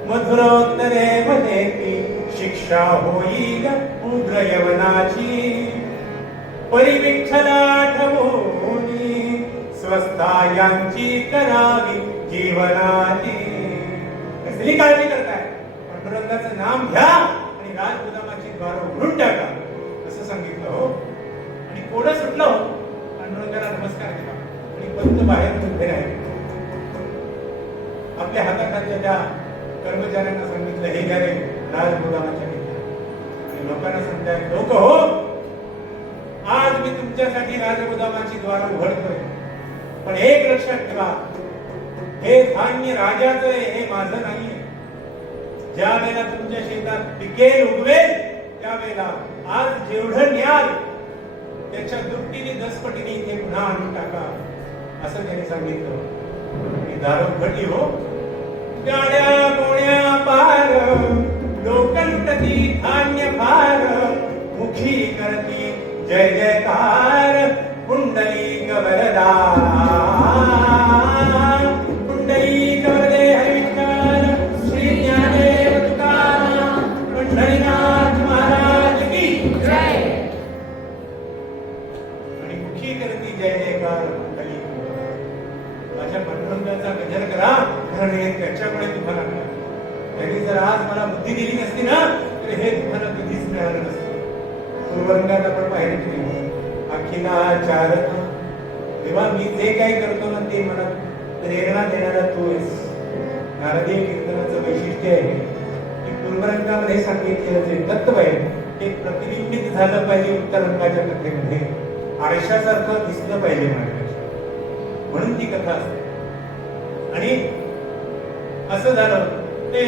मधुरोत्तरे मध्ये शिक्षा इच्छा होईल उग्र यवनाची परिविठ्ठला आठवोनी स्वस्था यांची करावी जीवनाची. कसली काळजी करताय? पांडुरंगाचं नाम घ्या आणि राजगोदामाची द्वार उघडून टाका असं सांगितलं हो. आणि कोडं सुटलं हो. पांडुरंगाला नमस्कार केला आणि पंत बाहेर उभे राहिले. आपल्या हाताखालच्या त्या कर्मचाऱ्यांना सांगितलं हे घ्या रे राजगोदामाच्या आणि लोकांना सांगताय लोक हो, आज मी तुमच्यासाठी राजगोदामाची द्वार उघडतोय, पण एक लक्षात ठेवा, हे धान्य राजाचं आहे, हे माझं नाहीये. ज्या वेळेला तुमच्या शेतात पिकेल उगवेल त्यावेळेला आज जेवढं न्याल त्याच्या दुपटीने दसपटीने इथे पुन्हा आणून टाका असं त्यांनी सांगितलं. आणि दार उघडली हो. गाड्या गोण्या पार लोक लुटती धान्य फार मुखी करती जय जयकार कुंडली वरदा कुंडली वरदे हरिविठ्ठल श्री ज्ञानदेव तुकाराम पंढरीनाथ महाराज की जय. आणि मुखी करती जय जयकार कुंडली. माझ्या पांडुरंगाचा गजर करा कारण हे त्याच्यामुळे तुम्हाला मिळालं. त्यांनी जर आज मला बुद्धी दिली नसती ना तर हे तुम्हाला कधीच मिळालं नसतं. पूर्वरंगात आपण पाहिलं की अखिला चारक तेव्हा मी जे काही करतो ना ते मला प्रेरणा देणारा तू आहेस. नारदीय कीर्तनाचं वैशिष्ट्य आहे की पूर्वरंगामध्ये सांगितलेलं जे तत्व आहे ते प्रतिबिंबित झालं पाहिजे उत्तर रंगाच्या कथेमध्ये, आरशासारखं दिसलं पाहिजे माझ्यापेक्षा, म्हणून ती कथा असते. आणि असं झालं, ते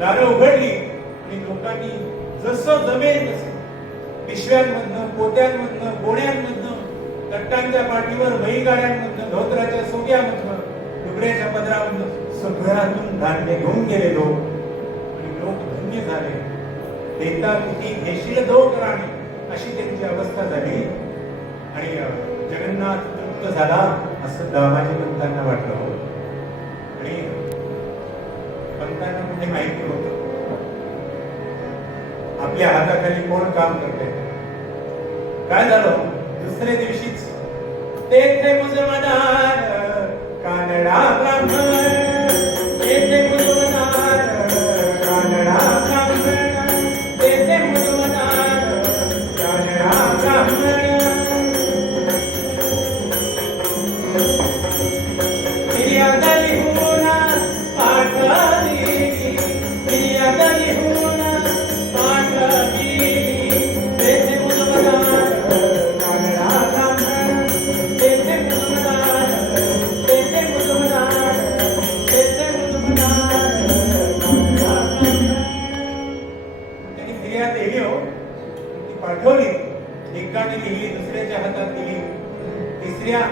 दारं उघडली आणि लोकांनी जसं जमेल तसं पिशव्यांमधनं, पोत्यांमधनं, गोण्यांमधनं, तट्टांच्या पाठीवर बैलगाड्यांमधनं, धोत्राच्या सोग्यामधनं, डुबऱ्याच्या पदरामधनं सगळ्यातून धान्य घेऊन गेले लोक. आणि लोक धन्य झाले. देता किती घेशील दो कराणी अशी त्यांची अवस्था झाली. आणि जगन्नाथ तृप्त झाला असं दामाजी पंतांना वाटलं. आणि पंतांना कुठे माहिती होतं आपल्या हाताखाली कोण काम करते. काय झालं, दुसऱ्या दिवशीच तेथे मुजमदार कानडा ब्राह्मण, तेथे मुजमदार कानडा ब्राह्मण, तेथे मुजमदार कानडा ब्राह्मण. निर्यादली होना पाठली, निर्यादली होना पाठली, तेथे मुजमदार कानडा ब्राह्मण, तेथे मुजमदार, तेथे मुजमदार, तेथे मुजमदार कानडा ब्राह्मण. त्यांनी फिर्याद दिली हो, ती पाठवली. एकाने लिहिली, दुसऱ्याच्या हातात दिली, तिसऱ्या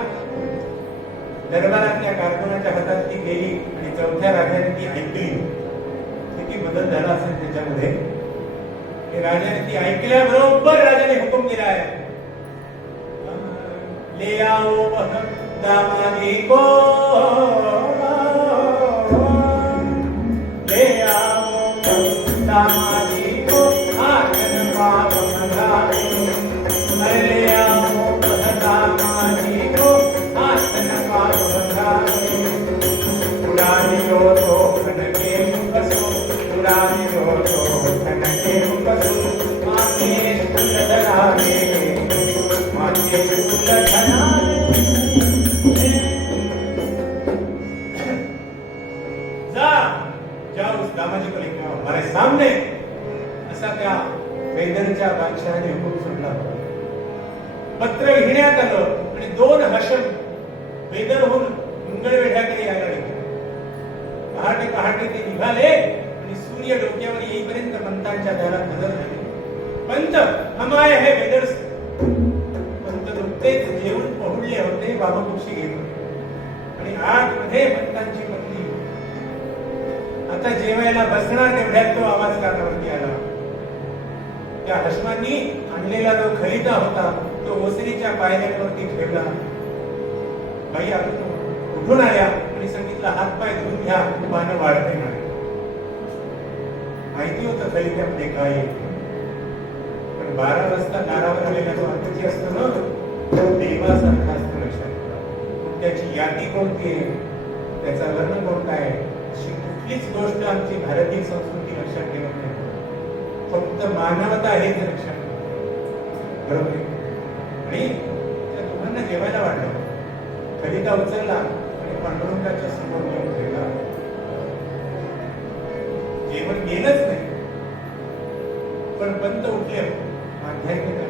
दरबारातल्या कारकुनाच्या हातात ती गेली आणि चौथ्या राजाने ती ऐकली. किती बदल झाला असेल त्याच्यामध्ये. राजाने ती ऐकल्याबरोबर राजाने हुकूम दिला आहे, ले आओ वह दामादी को, ले आओ वह दामादी को आंगन पाव मंगाए. अरे ले आओ वह दामादी को आंगन पाव मंगाए. उड़ानियो तो खनके मुकसो, उड़ानियो तो खनके मुकसो, माते फूल धरावे, माते फूल धरावे. जा उस दामाजी को लेकर आओ हमारे सामने असा त्या वेदरच्या बादशहाने हुकूम सुटला. पत्र घेण्यात आलं आणि 2 हशम वेदरहून मंगळवेढ्याकडे यायला लागले. पहाटे पहाटे ते निघाले आणि सूर्य डोक्यावर येईपर्यंत पंतांच्या दारात हजर झाले. पंत हमाय है वेदर. पंत नुकतेच जेवून पहुडले होते, बाबाकुक्षी घेत होते आणि आतमध्ये पंतांची पत्नी. आता जेवायला बसणार तेवढ्यात तो आवाज कानावरती आला. त्या हशमांनी आणलेला जो खलिता होता तो ओसरीच्या पायऱ्यांवरती ठेवला. बाई उठून आल्या आणि सांगितलं हातपाय धुवून घ्या, पानं वाढते म्हणे. माहिती होतं खलित्यामध्ये काय. 12 वाजता दारावर आलेला जो अतिथी असतो ना, देवासारखा असतो लक्षात. त्याची यादी कोणती आहे, त्याचा वर्ण कोणता आहे, अशी कुठलीच गोष्ट आमची भारतीय संस्कृती लक्षात ठेवत नाही. फक्त मानवता हेच लक्षात ठेवतो. बरोबर आहे. आणि त्या दोघांना जेवायला वाटलं, कलिता उचलला आणि पांडुरंगाच्या समोर घेऊन ठेवला. जेवण गेलंच नाही, पण पंत उठले, माध्यान्ह केलं,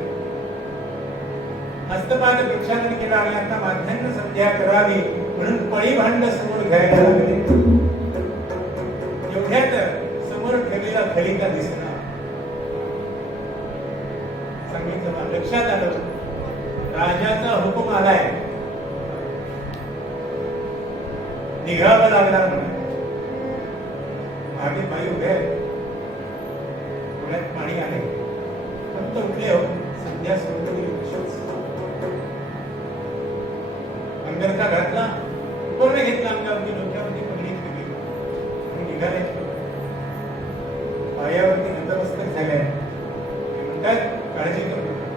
हस्तपाद भिक्षाटन केला आणि आता माध्यान्ह संध्या करावी म्हणून पळी भांड समोर घ्यायला लागले. एवढ्यात समोर ठेवलेला कलिता दिसला. सांगितलं, लक्षात आलं, राजाचा हुकूम आलाय, निघावं लागणार म्हणून. मागे बाई उभे डोळ्यात पाणी आले. फक्त उठले, हो संध्या सुरू केली. अंगरखा घातला, पूर्ण घेतला अंगावरती, डोक्यावरती पगडी ठेवली आणि निघाले. पायावरती नतमस्तक झाले. म्हणतात, काळजी करू नका,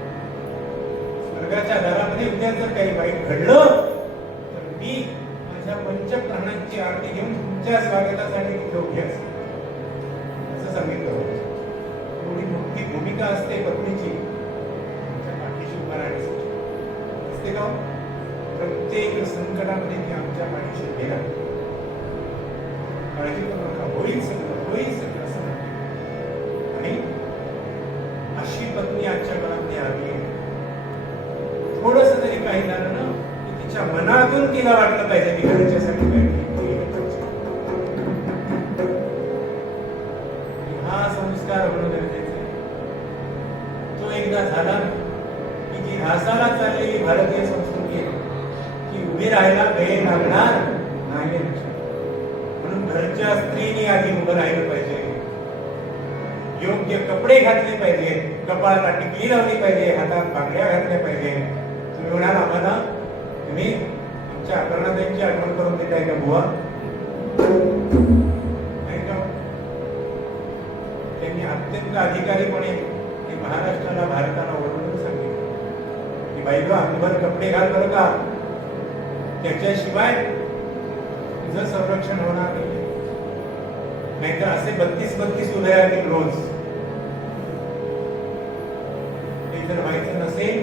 स्वर्गाच्या दारामध्ये उद्या जर काही वाईट घडलं तर मी माझ्या पंचप्राणांची आरती घेऊन तुमच्या स्वागतासाठी तिथे उभी असेल, असं सांगितलं होतं. एवढी मोठी भूमिका असते पत्नीची, तुमच्या पाठीशी उभा राहण्यासाठी असते का? प्रत्येक संकटामध्ये ती आमच्या पाठीशी गेला. काळजी करू नका, होईल सगळं, होईल सगळं असं म्हणते. आणि अशी पत्नी आजच्या काळात आली. थोडस तरी काही झालं ना, की तिच्या मनातून तिला वाटलं पाहिजे की घरच्यासाठी काही केलं पाहिजे. हा संस्कार होणं गरजेचं आहे. तो एकदा झाला की जी ऱ्हासाला चाललेली भारतीय संस्कृती आहे ती उभी राहायला वेळ लागणार नाही. म्हणून घरच्या स्त्रीने आधी उभं राहिलं पाहिजे, योग्य कपडे घातले पाहिजे, कपाळाला टिकली लावली पाहिजे, हातात बांगड्या घातल्या पाहिजे. तुम्ही म्हणाल आम्हाला तुम्ही आमच्या अपर्णाताईंची आठवण करून देताय का बुवा? नाही का? त्यांनी अत्यंत अधिकारीपणे महाराष्ट्राला, भारताला ओळखून सांगितलं की बाई गं, अंगभर कपडे घाल बरं का, त्याच्याशिवाय तुझं संरक्षण होणार नाही. नाहीतर असे 32 उदय येतील रोज. हे जर व्हायचं नसेल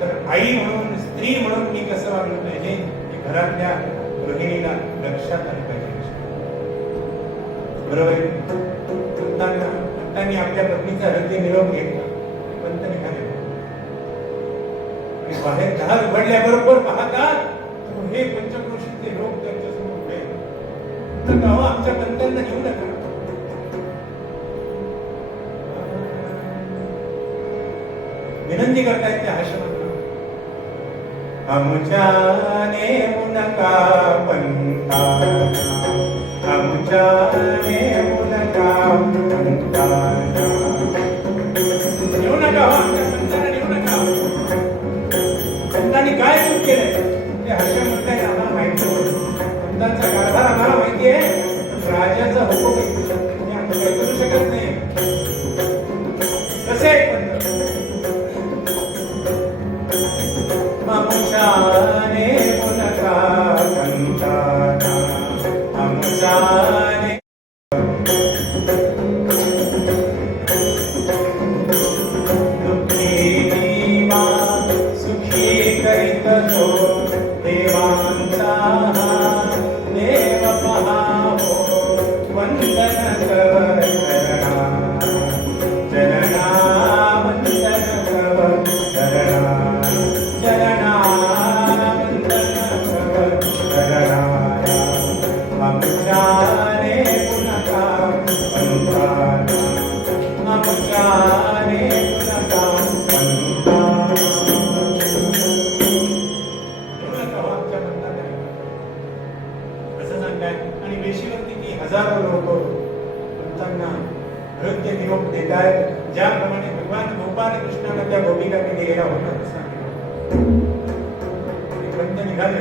तर आई म्हणून, स्त्री म्हणून मी कसं वागलं पाहिजे हे घरातल्या गृहिणीला लक्षात आलं पाहिजे. बरोबर. पंतांनी आपल्या पत्नीचा हृदय निरोप घेतला, पंत निघाले आणि बाहेर दार उघडल्याबरोबर पाहतात हे पंचक्रोशीचे लोक त्यांच्यासमोर उभे. आमच्या पंतांना घेऊ नका. विनंती करतायत त्या आश्रमात, आमच्याने मुनका पंताना, आमच्याने मुनका पंताना, येऊ नका, आमच्या पंतांना येऊ नका. पंतांनी काय चूक केलंय ते हर्षण म्हणताय, आम्हाला माहिती होतं. पंतांचा कारभार आम्हाला माहिती आहे, राजाचा हुकूम आम्ही काही करू शकत नाही. कसे आहेत पंत? आमच्याने मुनका पंताना, आमच्याने दुःखी जीवा सुखी करीत तो देवांचा देव पहावो. वंदन कर चरणा, चरणा वंदन कर चरणा, चरणा वंदन कर चरणा. आमच्याने पुनका पंताना, आमच्याने पुनका पंताना. असं सांगताय. आणि वेशीवरती की हजारो लोक पंतांना हृदय निरोप देत आहेत, ज्याप्रमाणे भगवान गोपाल कृष्णाला त्या गोपिकांनी दिलेला होता तसा. पंत निघाले,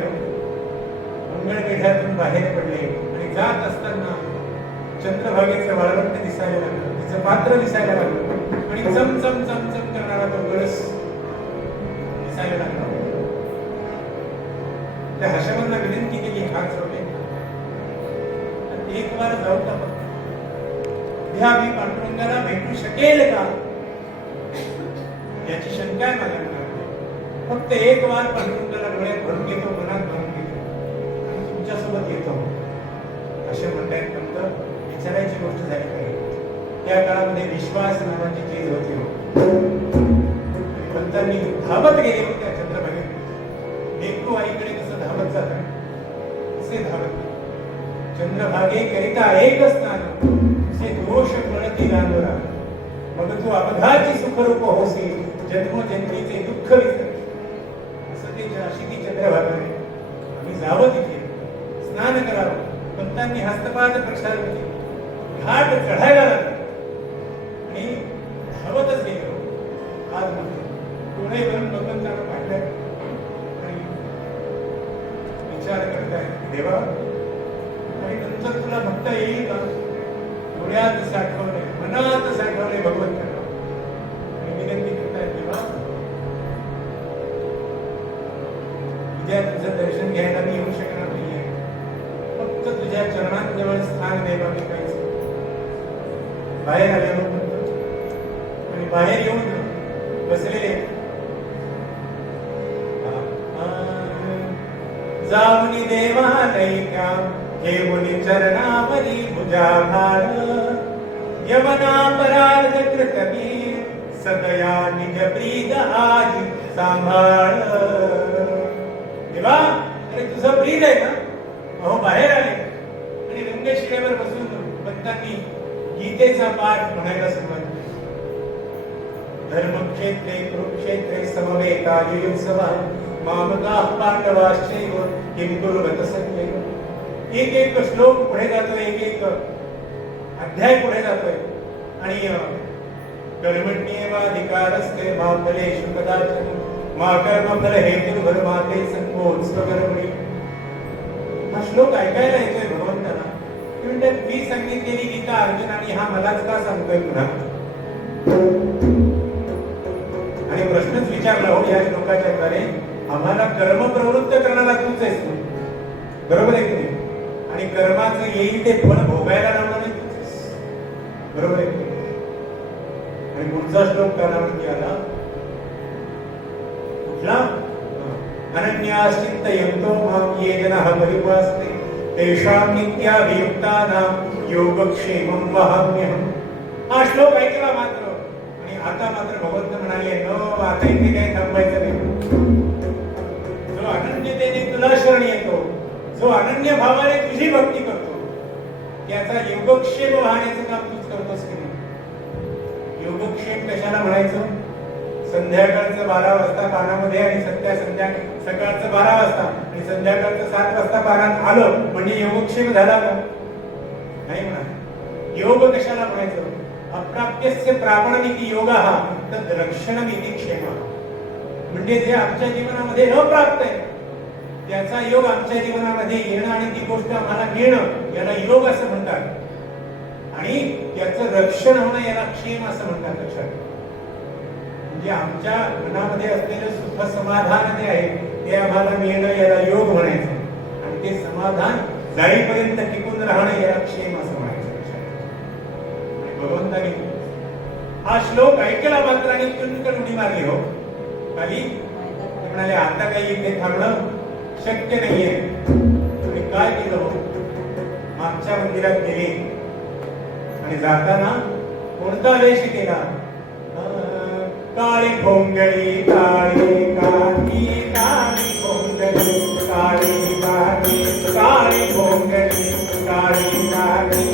मंगळपेढ्यातून बाहेर पडले आणि जात असताना चंद्रभागेचं वाळवंट दिसायला लागलं, तिचं पात्र दिसायला लागलं आणि चम चम चम चम असताना तो गरज दिसायला लागला. त्या हर्षवर्धनला विनंती केली, हात जोडले, एक वार जाऊ का बघ, उद्या मी पांडुरंगाला भेटू शकेल का याची शंका आहे माझ्या मनात. फक्त एक वार पांडुरंगाला डोळ्यात भरून घेतो, मनात भरून घेतो आणि तुमच्यासोबत येतो असे म्हणतायत पंत. विचारायची गोष्ट झाली काही. त्या काळामध्ये विश्वास नावाची चीज होती हो. पंतांनी धावत गेले होते त्या चंद्रभागेत. लेकरू आईकडे कसं धावत जातात असे धावत गेले. चंद्रभागेकरिता एक स्नान तुझे दोष गळती गांडोरा, मग तू अपघाती सुखरूप होसी, जन्मजन्मीचे दुःख विसर. असं ते अशी ती चंद्रभागा. आम्ही जावं तिथे, स्नान करावं. पंतांनी हस्तपाद प्रक्षालन केले, घाट चढायला लागले आणि धावतच गेलो. आज म्हणतो डोळे भरून भगवंताला पाहिलं आणि विचार करताय, देवा आणि नंतर तुला भक्त येईल का? डोळ्यात साठवले, मनात साठवले भगवंताला आणि विनंती करताय, देवा उद्या तुझं दर्शन घ्यायला मी येऊ शकणार नाहीये, फक्त तुझ्या चरणांजवळ स्थान द्यायला मी पाहिजे. बाहेर आले आणि बाहेर येऊन बसलेले जाऊनी देवालयिका घेऊनी चरणावरी भुजाभार, यवना परार्थ कृतमी सदया निज प्रीत आज सांभाळ. देवा अरे तुझं प्रीत आहे ना. अहो बाहेर आले आणि रंगशिळेवर बसून पंतांनी गीतेचा पाठ म्हणायला सुरुवात केली. धर्मक्षेत्रे कुरुक्षेत्रे समवेतायुत्सवा मामकाः पांडवाश्चैव किं कुर्वत संजय. एक एक श्लोक पुढे जातोय, एक एक अध्याय पुढे जातोय आणि कर्मण्येवाधिकारस्ते मा फलेषु कदाचन मा कर्मफल हेतुर्भर्माते संकोत्स्वकर्मणि. हा श्लोक ऐकायला येतोय भगवंताला. मी सांगितलेली गीता अर्जुनाने हा मलाच का सांगतोय पुन्हा? आणि प्रश्नच विचारला हो या श्लोकाच्या द्वारे, आम्हाला कर्म प्रवृत्त करणारा तूच आहेस, बरोबर आहे की नाही? आणि कर्माचं येईल ते फळ भोगायला लावणार नाही तूच आहेस, बरोबर आहे की नाही? आणि पुढचा श्लोक कालावधी आला कुठला? अनन्याश्चित्तयन्तो मां ये जनाः परिउपासते तेषां नित्याभियुक्तानां योगक्षेमं वहाम्यहम्. हा श्लोक ऐकला मात्र आणि आता मात्र भगवंत म्हणाले, नो आता इथे काही थांबायचं नाही. जो अनन्यतेने तुला शरण येतो, जो अनन्य भावाने तुझी भक्ती करतो, त्याचा योगक्षेम वाहण्याचं काम तूच करतोस की नाही? योगक्षेम कशाला म्हणायचं? संध्याकाळचं 12 वाजता पानामध्ये आणि सकाळचं 12 वाजता आणि संध्याकाळचं 7 वाजता पानात आलं म्हणजे योगक्षेम झाला का? नाही म्हणा. योग कशाला म्हणायचं? अप्राप्यस्य प्रापणमिति योगः तद् रक्षणमिति क्षेमः. म्हणजे जे आमच्या जीवनामध्ये न प्राप्त आहे त्याचा योग आमच्या जीवनामध्ये येणं आणि ती गोष्ट आम्हाला मिळणं याला योग असं म्हणतात. आणि त्याचं रक्षण होणं याला क्षेम असं म्हणतात. लक्षात. म्हणजे आमच्या मनामध्ये असलेलं सुख समाधान जे आहे ते आम्हाला मिळणं याला योग म्हणायचं आणि ते समाधान जाईपर्यंत टिकून राहणं याला क्षेम असं म्हणायचं. भगवंतानी हा श्लोक ऐकला मात्र आणि तुंकन उडी मारली हो खाली. ते म्हणाले आता काही इथे थांबणं शक्य नाहीये. तुम्ही काय केलं हो? मागच्या मंदिरात गेले आणि जाताना कोणता वेश केला? काळी भोंगळी काळी काठी काळी भोंगळी काळी काठी काळी भोंगळी काळी काठी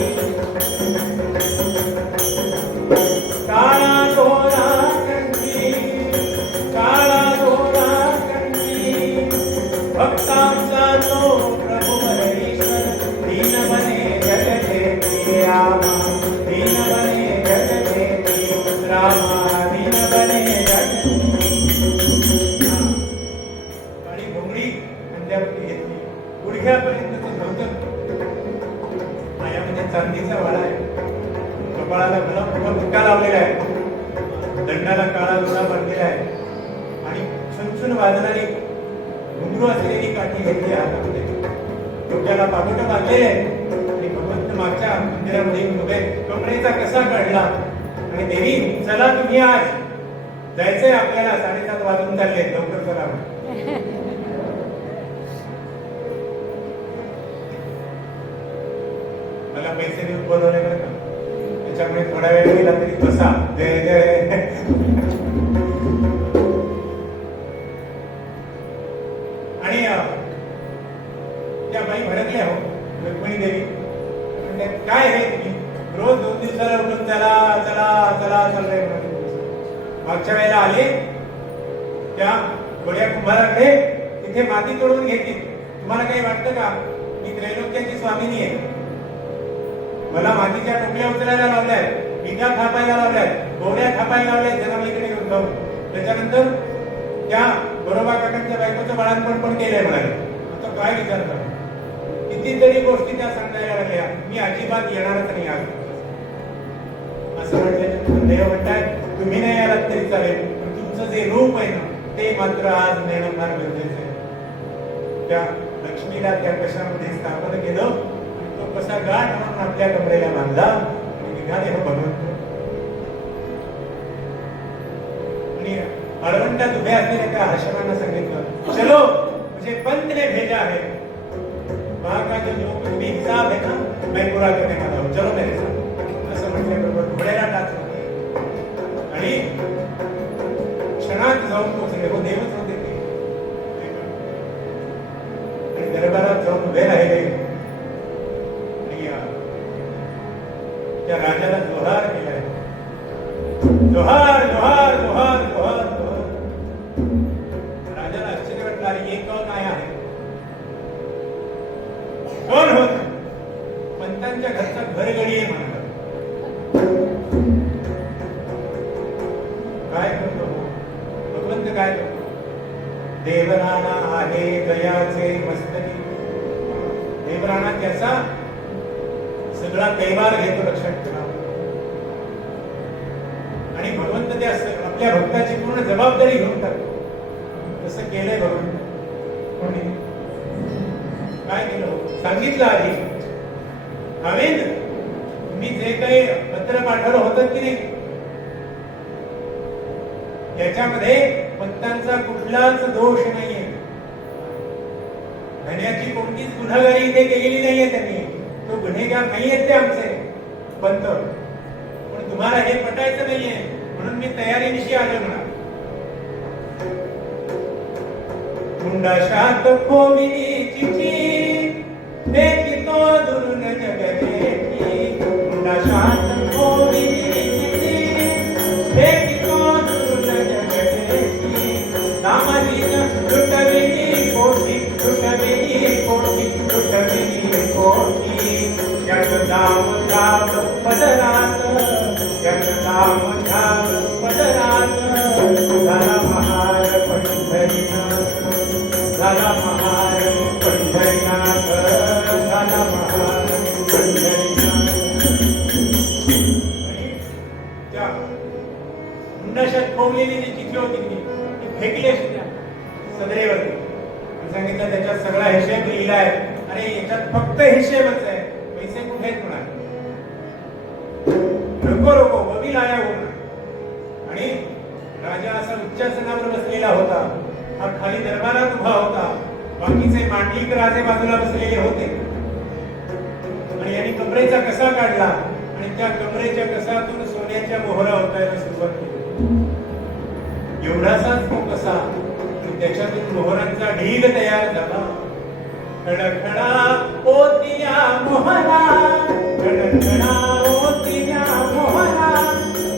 काळा गोरा कंठी काळा गोरा कंठी भक्तांचा तो प्रभू हरीश्वर दीन बने जगदेवी रामा दीन बने जगदेवी रामा दीन बने जगदेवी छुनछुन वाजणारी घुंगरू असलेली काठी घेतली हातामध्ये, डोक्याला पागोटं बांधलेले आणि भगवंत मागच्या मंदिरामध्ये उभे, कमरेचा कसा काढला आणि देवी चला तुम्ही आज जायचंय आपल्याला, 7:30 वाजून चालले, लवकर चला. मला पैसे देऊन बोलवले बरं का, त्याच्यामुळे थोडा वेळ गेला तरी बसा. जय जय. आणि त्या बाई भडकल्या हो, रुक्मिणी देवी. म्हणजे काय आहे तुम्ही रोज 2 दिवसाला उठून चला चला चला चाललंय म्हणून. मागच्या वेळेला आले त्या गोड्या कुंभाराकडे, तिथे माती तोडून घेतली. तुम्हाला काही वाटतं का मी त्रैलोक्याची स्वामिनी आहे? मला मातीच्या टोपल्या उचलायला लावल्याय, विटा थापायला लावल्याय, गोड्या थापायला लावल्याय जनावरीकडे घेऊन जाऊन. त्याच्यानंतर त्या बरोबा काकांच्या बायकोचं बाळांपण पण केलंय म्हणाले. आता काय विचार करा, कितीतरी गोष्टी त्या सांगायला लागल्या, मी अजिबात येणारच नाही आज. असं म्हटल्यानंतर देव म्हणतात तुम्ही नाही आलात तरी चालेल, पण तुमचं जे रूप आहे ना ते मात्र आज नेणं फार गरजेचं आहे. त्या लक्ष्मीला त्या कशामध्ये स्थापन केलं, तो कसा गाठ म्हणून आपल्या कमरेला बांधला आणि निघाले हो भगवंत. आणि अळवंटात उभ्या असलेल्या त्या हर्षमांना सांगितलं चलो मुझे पंत ने भेजा है, वहां का जो भी हिसाब है ना मैं पूरा करने वाला हूं, चलो मेरे साथ. असं म्हटल्याबरोबर घोड्याला टाचलं आणि क्षणात जाऊन पोहोचले. हो देवच होते ते. आणि दरबारात जाऊन उभे राहिले आणि त्या राजाला जोहार केलाय. जोहार जोहार जोहार जोहार जोहार. राजाला आश्चर्य वाटलं, अरे हे कोण आहे? कोण होत? पंतांच्या घरचा घरगडी आहे म्हणतात. काय करतो भगवंत? काय करतो? देवराणा आहे दयाचे मस्तकी. देवराणा त्याचा सगळा कैवार घेतो, लक्षात ठेवा. आणि भगवंत त्या आपल्या भक्ताची पूर्ण जबाबदारी घेऊन टाकतो. तसं केलंय भगवंत. कोणी काय केलं सांगितलं आधी, हवेन तुम्ही जे काही पत्र पाठवलं होतं की नाही त्याच्यामध्ये पंतांचा कुठलाच दोष नाहीये. धन्याची कोणतीच गुन्हेगारी इथे केलेली नाहीये त्यांनी. तो गुन्हेगार नाहीयेत ते आमचे पंत. पण तुम्हाला हे पटायचं नाहीये म्हणून मी तयारीनिशी आलो म्हणा. मुंडाशात कोविली चिठी देखतो दुरून जगदेची. मुंडाशात कोविली चिठी देखतो दुरून जगदेची. नामाधीन लुटविली कोटी, लुटविली कोटी, लुटविली कोटी. जग दाम धाम पदरात, जग दाम धाम पदरात. झाला महार पंढरीनाथ, झाला महार पंढरीनाथ, झाला महार पंढरीनाथ. त्या मुंडाशात खोवलेली जी चिठी होती ती फेकली अशी त्या सदरेवरती. सांगितलं त्याच्यात सगळा हिशेब लिहिलाय. अरे याच्यात फक्त हिशेबच आहे, पैसे कुठे आहेत म्हणा. नको नको वकील आया होणार. आणि राजा असा उच्चासनावर बसलेला होता, हा खाली दरबारात उभा होता. बाकीचे मांडलिक राजे बाजूला बसलेले होते. आणि यांनी कमरेचा कसा काढला आणि त्या कमरेच्या कसातून सोन्याच्या मोहरा होतायला सुरुवात केली. एवढासाच तो कसा आणि त्याच्यातून मोहरांचा ढीग तयार झाला. खडखडा ओतिया मोहरा, खडखडा ओतिया मोहरा.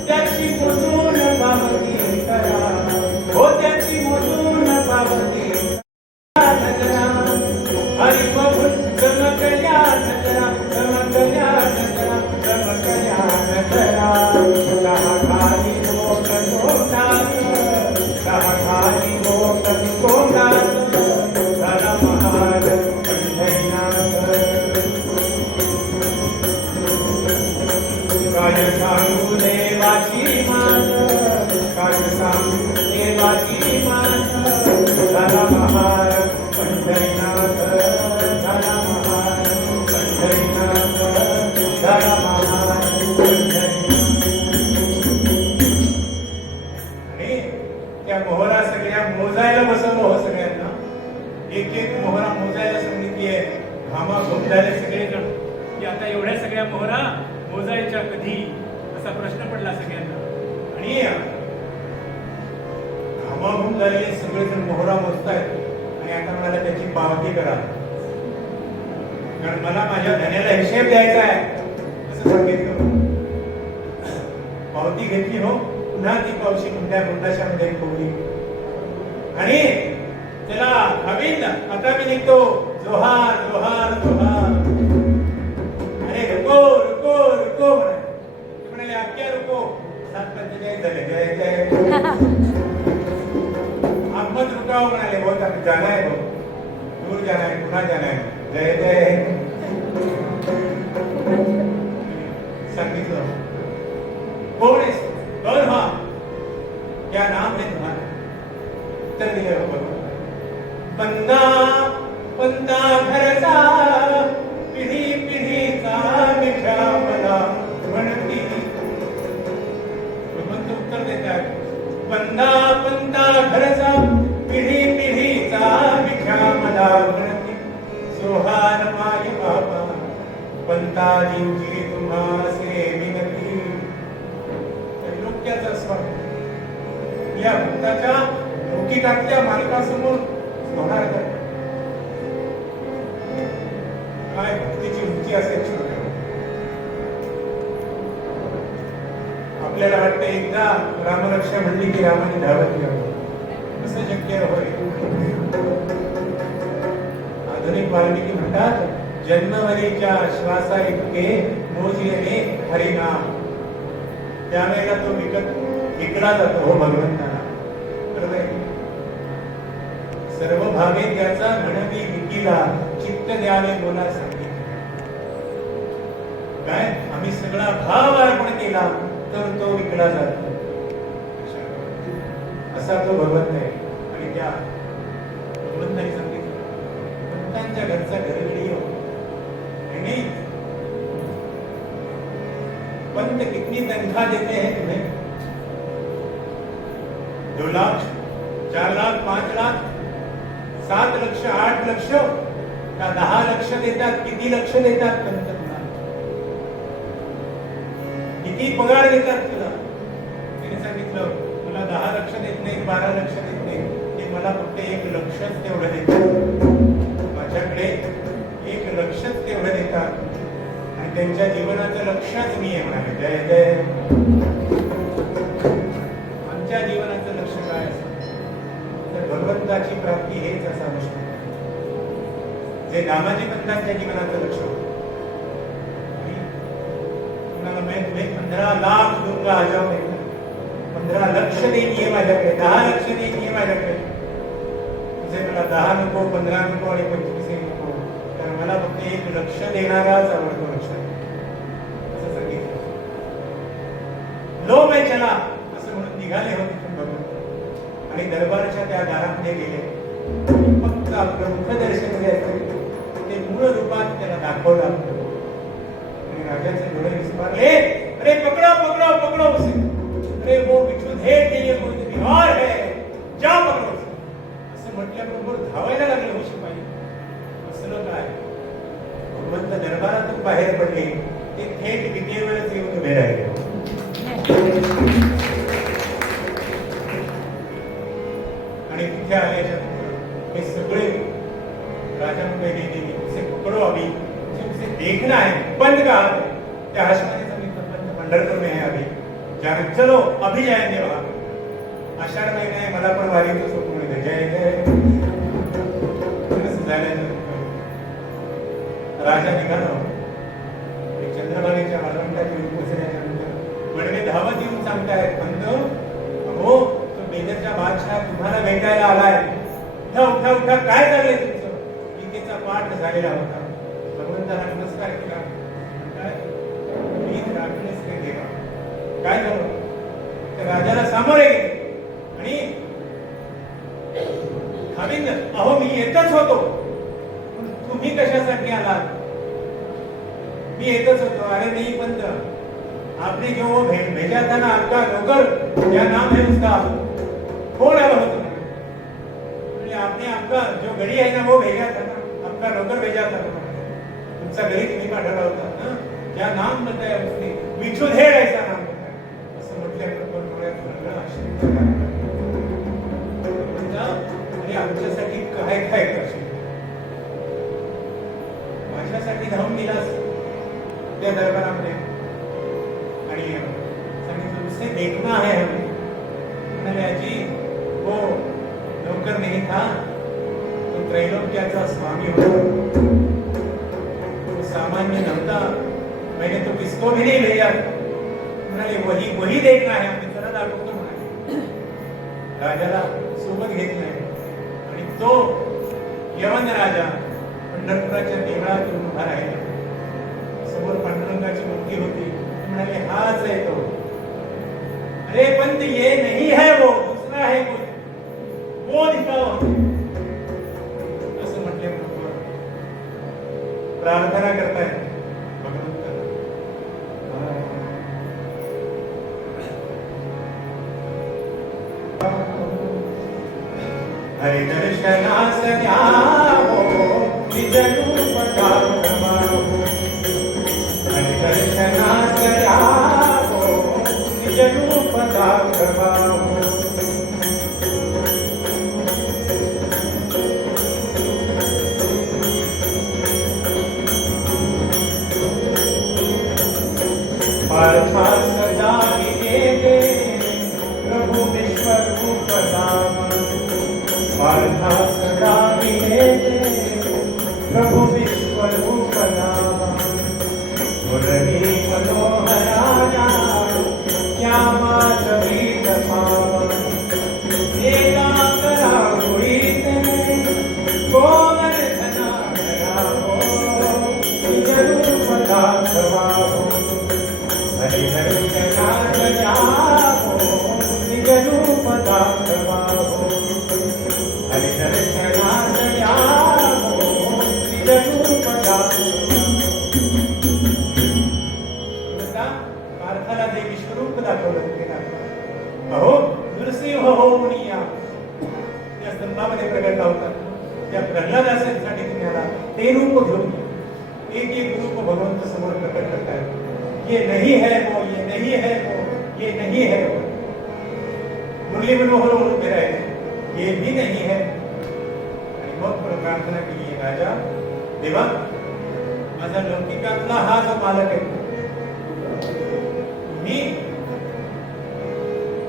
त्याची मोजून पावती करा, हो त्याची मोजून पावती नजरा. हरी बघून चमकल्या नजरा, चमकल्या नजरा, चमकल्या नजरा. दहा खाली बोट तोंडात, दहा खाली बोट तोंडात. झाला महार पंढरीनाथ. काय सांगू देवाची मान, काय सांगू देवाची मान. सगळ्या मोजायला बसवलं हो सगळ्यांना. एक एक मोहरा मोजायला सांगितली आहे. घामाघूम झाले सगळेजण की आता एवढ्या सगळ्या मोहरा मोजायच्या कधी असा प्रश्न पडला सगळ्यांना. आणि घामाघूम झालेले सगळेजण मोहरा मोजतायत आणि आता मला त्याची पावती करा, कारण मला माझ्या धन्याला हिशेब द्यायचा आहे असं सांगितलं. पावती घेतली हो. पुन्हा ती पावशी मोठ्या गुंडाशामध्ये ठेवली आणि त्याला हवीन आता मी निघतो. जोहार जोहार जोहार. अरे रुको रुको रुको म्हणाले. आप क्या रुको. 7:45 झाले. जय जय. आप मत रुकाओ म्हणाले. बहुत आप जाना है, बहुत दूर जाना है, पुन्हा जाना है. जय जय. सांगितलं कौन है. कौन हा. क्या नाम है तुम्हारा. उत्तर दिले बंदा बंदा घरचा पिढी पिढीचा मिठा मला म्हणती. भगवंत उत्तर देतात. बंदा बंदा घरचा पिढी पिढीचा मिठा मला म्हणती. सोहार माय बाबा पंता जीवची तुम्हासे विनती. लोक्याचा स्वामी या भक्ताच्या डोकी टाकल्या मालकासमोर सोहळा करतात. काय भक्तीची उंची असेल छोट्या. आपल्याला वाटतं एकदा रामरक्षा म्हणली की रामाने धावत यावं. कसं शक्य होय. आधुनिक वाल्मिकी म्हणतात जन्मवरीच्या श्वासा इतके मोजलेले हरिनाम. त्यावेळेला तो विकला जातो हो भगवंताना. सर्व भावे त्याचा म्हणवी विकीला चित्त द्यावे बोला सांगितले. काय आम्ही सगळा भाव अर्पण केला तर तो विकला जातो. असा तो भगवंत आहे. आणि त्या भगवंताने सांगितलं भक्तांच्या घरचा घरगडी हो. आणि पंत कितनी तनख्वाह देते हैं तुम्हें. 2 लाख 4 लाख 5 लाख 7 लक्ष 8 लक्ष का 10 लक्ष देतात. किती लक्ष देतात पंत तुला. किती पगार देतात तुला. तिने सांगितलं तुला 10 लक्ष देत नाही 12 लक्ष देत नाही. ते मला फक्त 1 लक्षच तेवढं देतात. माझ्याकडे 1 लक्षच तेवढं देतात आणि त्यांच्या जीवनाचं लक्षच मी आहे म्हणाले. जय जय. आमच्या जीवनाचं लक्ष काय असतं तर भगवंताची प्राप्ती हेच असावं शकतं. जे नामाजी पंथांच्या जीवनाचं लक्ष होतं. तुम्हाला मैं तुम्हें 15 लाख दूंगा आ जाओ. 15 लक्ष देईये माझ्याकडे. 10 लक्ष देईये माझ्याकडे. तुझे मला 10 नको 15 नको आणि 25 नको. तर मला फक्त 1 लक्ष देणाराच आवडतो. लक्ष असं सांगितलं. लो मैं चला असं म्हणून निघाले होते भगवंत. आणि दरबारच्या त्या दारामध्ये गेले. फक्त आपलं मुखदर्शन घ्यायचं ते मूळ रूपात त्याला दाखवलं. आणि राजाचे डोळे विस्फारले. अरे पकडो पकडो पकडो उसे. अरे वो बिच्छू धेर के लिए कोई बिहार है. जा पकडो उसे. असं म्हटल्याबरोबर धावायला लागले हो शिपाई. असलं काय भगवंत दरबारातून बाहेर पडले. ते थेट विकेवरच येऊन उभे राहिले. आणि तिथे आल्याच्या हे सगळे राजा उसे पकडो अभी. उसे देखना है. बंद का त्या हाशमध्ये सांगितलं पंढरपूर में है अभी. जाने चलो अभी जाएंगे वहां. आषाढ महिना आहे. मला पण वारीचं स्वप्न येतं. जय जय. राजा निघाला. चंद्रभागेच्या वाळवंटाची पोचण्याच्या नंतर वडवे धावत येऊन सांगतायत म्हणतो हो तो बेदरचा बादशाह तुम्हाला भेटायला आलाय. उठा उठा उठा. काय चाललंय तुमचं. गीतेचा पाठ झालेला होता. भगवंताला नमस्कार केला. मी राखलेस रे देवा. काय झालं. त्या राजाला सामोरे गेले आणि खाविंद अहो मी येतच होतो. तुम्ही कशासाठी आलात. मी येतच होतो. अरे नहीं पंत आपने जो भेजा था ना आपका नौकर क्या नाम है उसका. कोण आलं होतं. आपका जो गडी है ना वो भेजा था ना, आपका नौकर भेजा था ना, तुमचा गडी तुम्ही पाठवला होता ना, क्या नाम बताया उसने, विठुधेर ऐसा नाम बताया. असं म्हटल्यानंतर डोळ्यात भरलं आश्चर्य. आणि आमच्यासाठी काय काय करशील, माझ्यासाठी धावून गेलास त्या दरबारामध्ये आणि सांगितलं उससे देखना है हमें. म्हणाले आजी वो नौकर नहीं था, तो त्रैलोक्याचा स्वामी होता, तो सामान्य नव्हता. मैंने तो किसको भी नहीं भेजा. म्हणाले वही वही देखना है आम्ही त्याला दाखवतो म्हणाले. राजाला सोबत घेतलंय आणि तो यवन राजा पंढरपुराच्या देवळात उभा राहिला. समोर पांडुरंगाची मूर्ती होती. म्हणाले हाच आहे तो. अरे पंत ये नहीं है वो, दूसरा है कुछ, वो दिखाओ. असं म्हटले बरोबर प्रार्थना करताय भगवंताला. हरि दर्शनास न्यावो निज रूप दाखवावो. हरि दर्शनास न्यावो निज रूप दाखवावो. पार्थास सदा विवेके प्रभु विश्वरूप धाम. पार्थास सदा विवेके प्रभु विश्वरूप धाम. मुरली मनोहराया क्या माधवीत भाव. एकाकरा गुणीते गोवर्धना धरावो. निज रूप दाखवावो. हरि दर्शनास न्यावो निज रूप दाखवावो. हरि दर्शनास न्यावो निज रूप दाखवावो. पार्थाला ते विश्वरूप दाखवलं. अहो नृसिंह हो मुनिया त्या स्तंभामध्ये प्रगटला होता. त्या प्रल्हादासाठी तुम्ही आला ते रूप घेऊन एक एक रूप भगवंत समोर प्रकट करतायत. ये नहीं है वो, ये नहीं है वो, ये नहीं है वो. मुरली मनोहर उभे राहिले, ये भी नहीं है. आणि मग प्रार्थना केली, राजा देवा माझा लौकिकातला हा जो मालक आहे, मी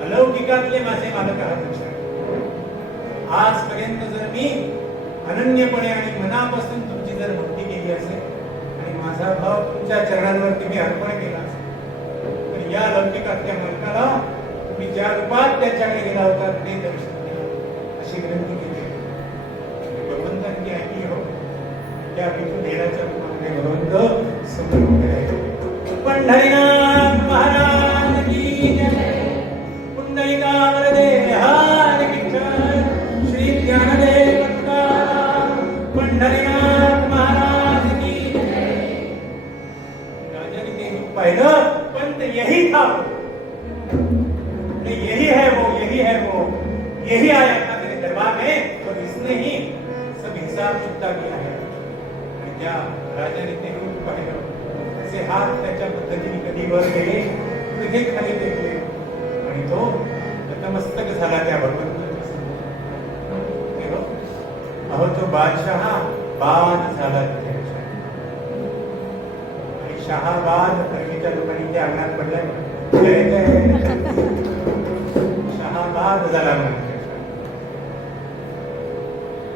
अलौकिकातले माझे मालक आहात. आजपर्यंत जर मी अनन्यपणे आणि मनापासून तुमची जर भक्ती केली असेल आणि माझा भाव तुमच्या चरणांवरती मी अर्पण केला असेल, तर या लौकिकातल्या मालकाला तुम्ही ज्या रूपात त्याच्याकडे गेला होता ते दर्शन द्या अशी विनंती केली. भगवंतांनी ऐकली हो. त्या विठुधेराच्या रूपामध्ये भगवंत समोर उभे राहिले. पंढरीनाथ महाराज की जय. पुंडलिकावर देहान विठ्ठल श्री ज्ञानदेव तुकाराम पंढरीनाथ महाराज की जय. राजाने ते रूप पाहिलं पण ते यही था, यही है वो, यही है वो, यही आया था तेरे दरबार में और इसने ही सब हिसाब चुकता किया है. आणि त्या राजाने ते रूप पाहिलं. असे हात त्याच्या पद्धतीने कधी वर गेले, कधी खाली टेकले आणि तो नतमस्तक झाला त्या भगवंताच्या समोर. अहो तो बादशाह बाद झाला त्याच्या. आणि शहाबाद परकीच्या लोकांनी त्या अंगणात पडलाय. जय जय शहाबाद झाला म्हणून.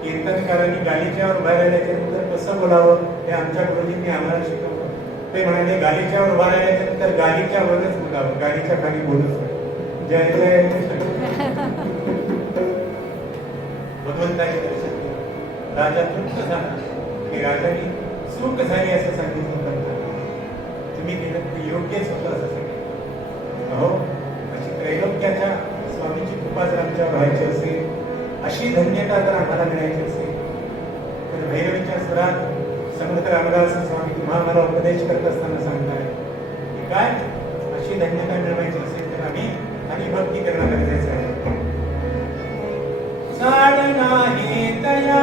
कीर्तनकारांनी गालीच्यावर उभा राहिल्याच्या नंतर कसं बोलावं हे आमच्या गुरुजींनी आम्हाला शिकवलं. ते म्हणाले गालीच्यावर उभा राहिल्याच्या नंतर गालीच्या वरच बोलावं, गालीच्या खाली बोलूच. जय जय भगवंताचे दर्शन केलं. राजा तृप्त झाला की राजाने सुख झाली असं सांगितलं. तुम्ही केलं ते योग्यच होतं असं सांगितलं. अहो अशी त्रैलोक्याच्या स्वामीची कृपा जर आमच्यावर व्हायची असेल, अशी धन्यता जर आम्हाला मिळायची असेल, तर भैरवीच्या स्वरात समर्थ रामदास स्वामी तुम्हाला उपदेश करत असताना सांगताय की काय अशी धन्यता मिळवायची असेल तर आम्ही आणि भक्ती करणं गरजेचं आहे. साड नाही तया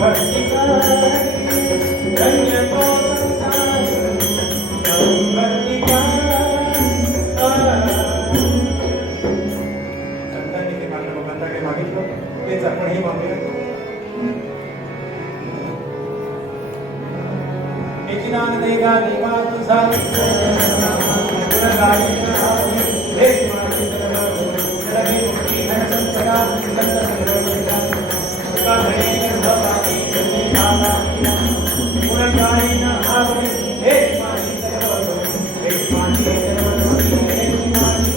भक्ती करी धन्य तो संसार भक्ती संतांनी ते मागणं भगवंताकडे मागितलं तेच आपणही मागूया. ज्ञान देगा देवा तुझा तुला गाडी हे मानवी जगणे मुक्ती धन संपदा संत संगोपना तुका घडे भवानी जने भावा तुला गाडी न आवडी हे मानवी जगणे हे मानवी जगणे हे मानवी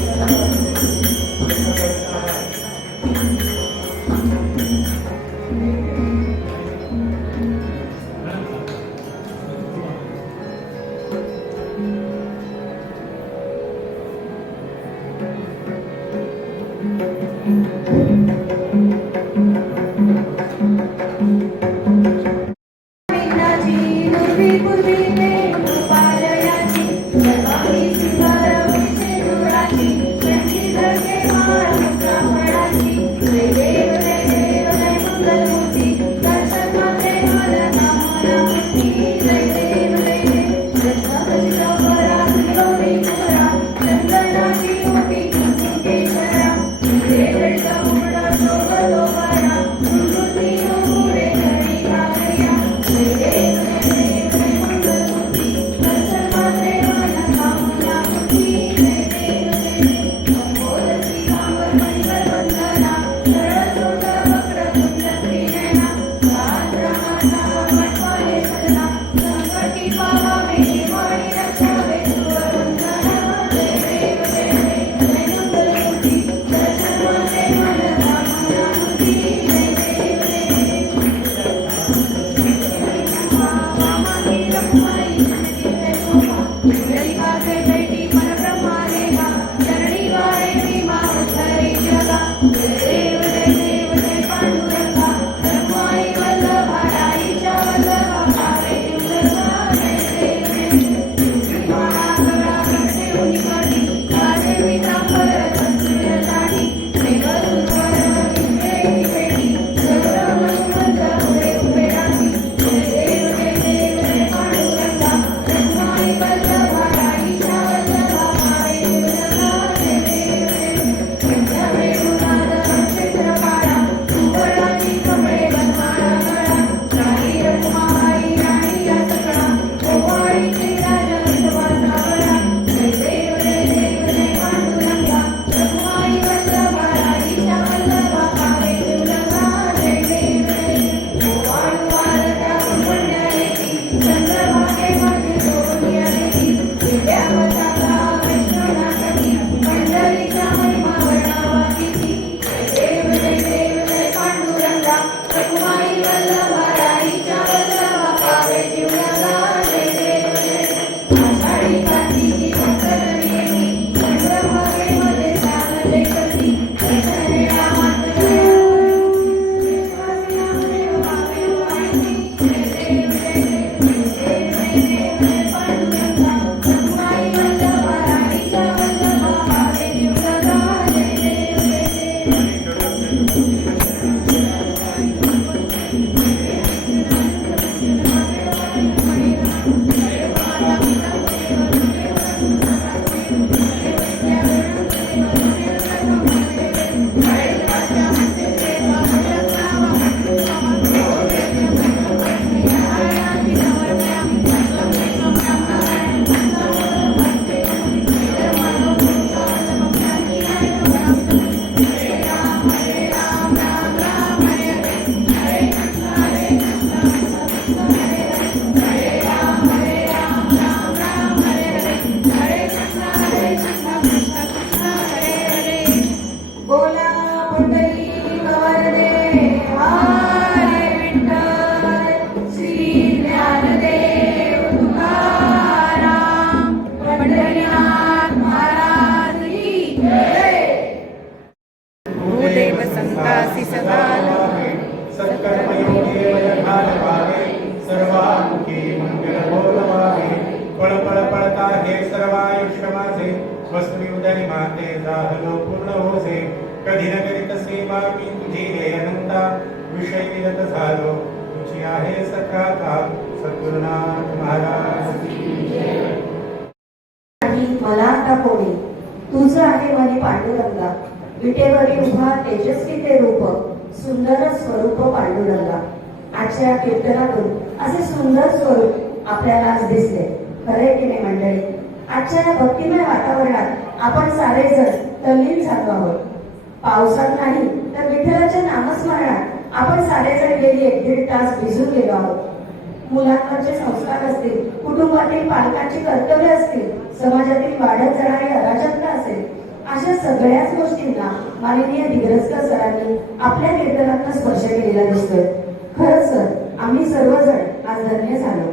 गुरुनाथ महाराज नाही मला आता कोणी तुझं आहे मनी पांडुरंगा विटेवरी उभा तेजस्वी ते रूप सुंदर स्वरूप पांडुरंगा. आजच्या कीर्तनातून असे सुंदर स्वरूप आपल्याला आज दिसले. खरे की नाही मंडळी? आजच्या या भक्तिमय वातावरणात आपण सारेजण तल्लीन झालो आहोत. पावसात नाही तर विठ्ठलाच्या नामस्मरणात आपण सारेजण गेली 1-1.5 तास भिजून गेलो आहोत. मुलांवरचे संस्कार असतील, कुटुंबातील पालकांची कर्तव्य असतील, समाजातील वाढत जाणारी अराजकता असेल, अशा सगळ्याच गोष्टींना माननीय दिग्रजकर सरांनी आपल्या कीर्तनातून स्पर्श केलेला दिसतोय. खरंच सर, आम्ही सर्वजण आज धन्य झालो.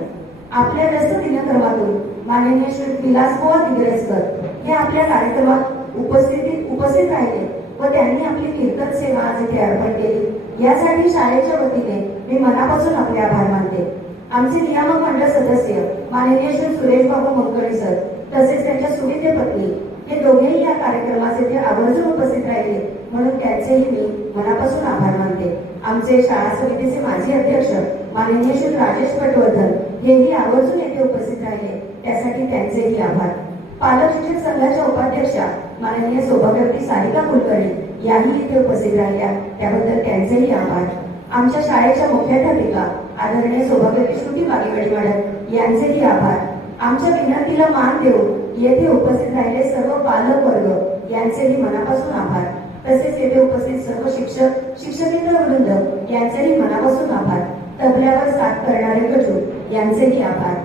आपल्या व्यस्त दिनक्रमातून माननीय श्री विलासबुवा दिग्रजकर हे आपल्या कार्यक्रमात उपस्थित राहिले व त्यांनी आपली कीर्तन सेवा आज इथे अर्पण केली. यासाठी शाळेच्या वतीने मी मनापासून आपले आभार मानते. आमचे नियामक मंडळ सदस्य माननीय श्री सुरेश बाबू मुलकर्णी सर तसेच त्यांच्या सुविद्य पत्नी हे दोघेही या कार्यक्रमास इथे आवर्जून उपस्थित राहिले म्हणून त्यांचेही मी मनापासून आभार मानते. आमचे शाळा समितीचे माजी अध्यक्ष माननीय श्री राजेश पटवर्धन हेही आवर्जून येथे उपस्थित राहिले त्यासाठी त्यांचेही आभार. पालक शिक्षक संघाच्या उपाध्यक्षा माननीय सौभाग्यवती सारिका कुलकर्णी याही इथे उपस्थित राहिल्या त्याबद्दल त्यांचेही आभार. आमच्या शाळेच्या मुख्याध्यापिका आदरणीय सौभाग्यवती श्रुती बागेवाडी मॅडम यांचेही आभार. आमच्या विनंतीला मान देऊन येथे उपस्थित राहिले सर्व पालक वर्ग यांचेही मनापासून आभार. तसेच येथे उपस्थित सर्व शिक्षकेतर वृंद यांचेही मनापासून आभार. तबल्यावर साथ करणारे गजू यांचेही आभार.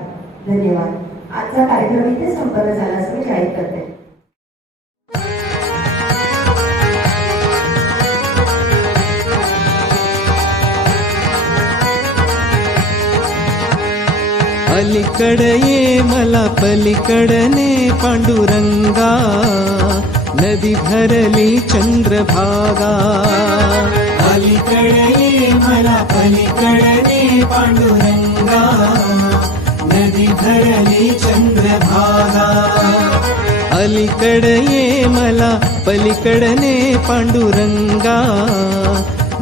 धन्यवाद. आजचा कार्यक्रम इथे संपन्न झाला असं मी जाहीर करते. अलीकड ये मला पलीकडने पांडुरंगा नदी भरली चंद्रभागा. अलीकड ये मला पलीकडने पांडुरंगा नदी भरली चंद्रभागा. अलीकड ये मला पलीकडने पांडुरंगा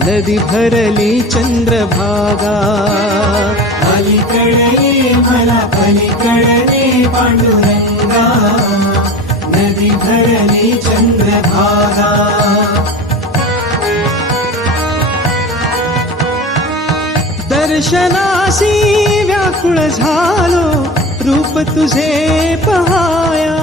नदी भरली चंद्रभागा. अलीकडे ये मला पलीकडे पांडुरंगा नदी भरली चंद्रभागा. दर्शनासी व्याकुळ झालो रूप तुझे पहाया.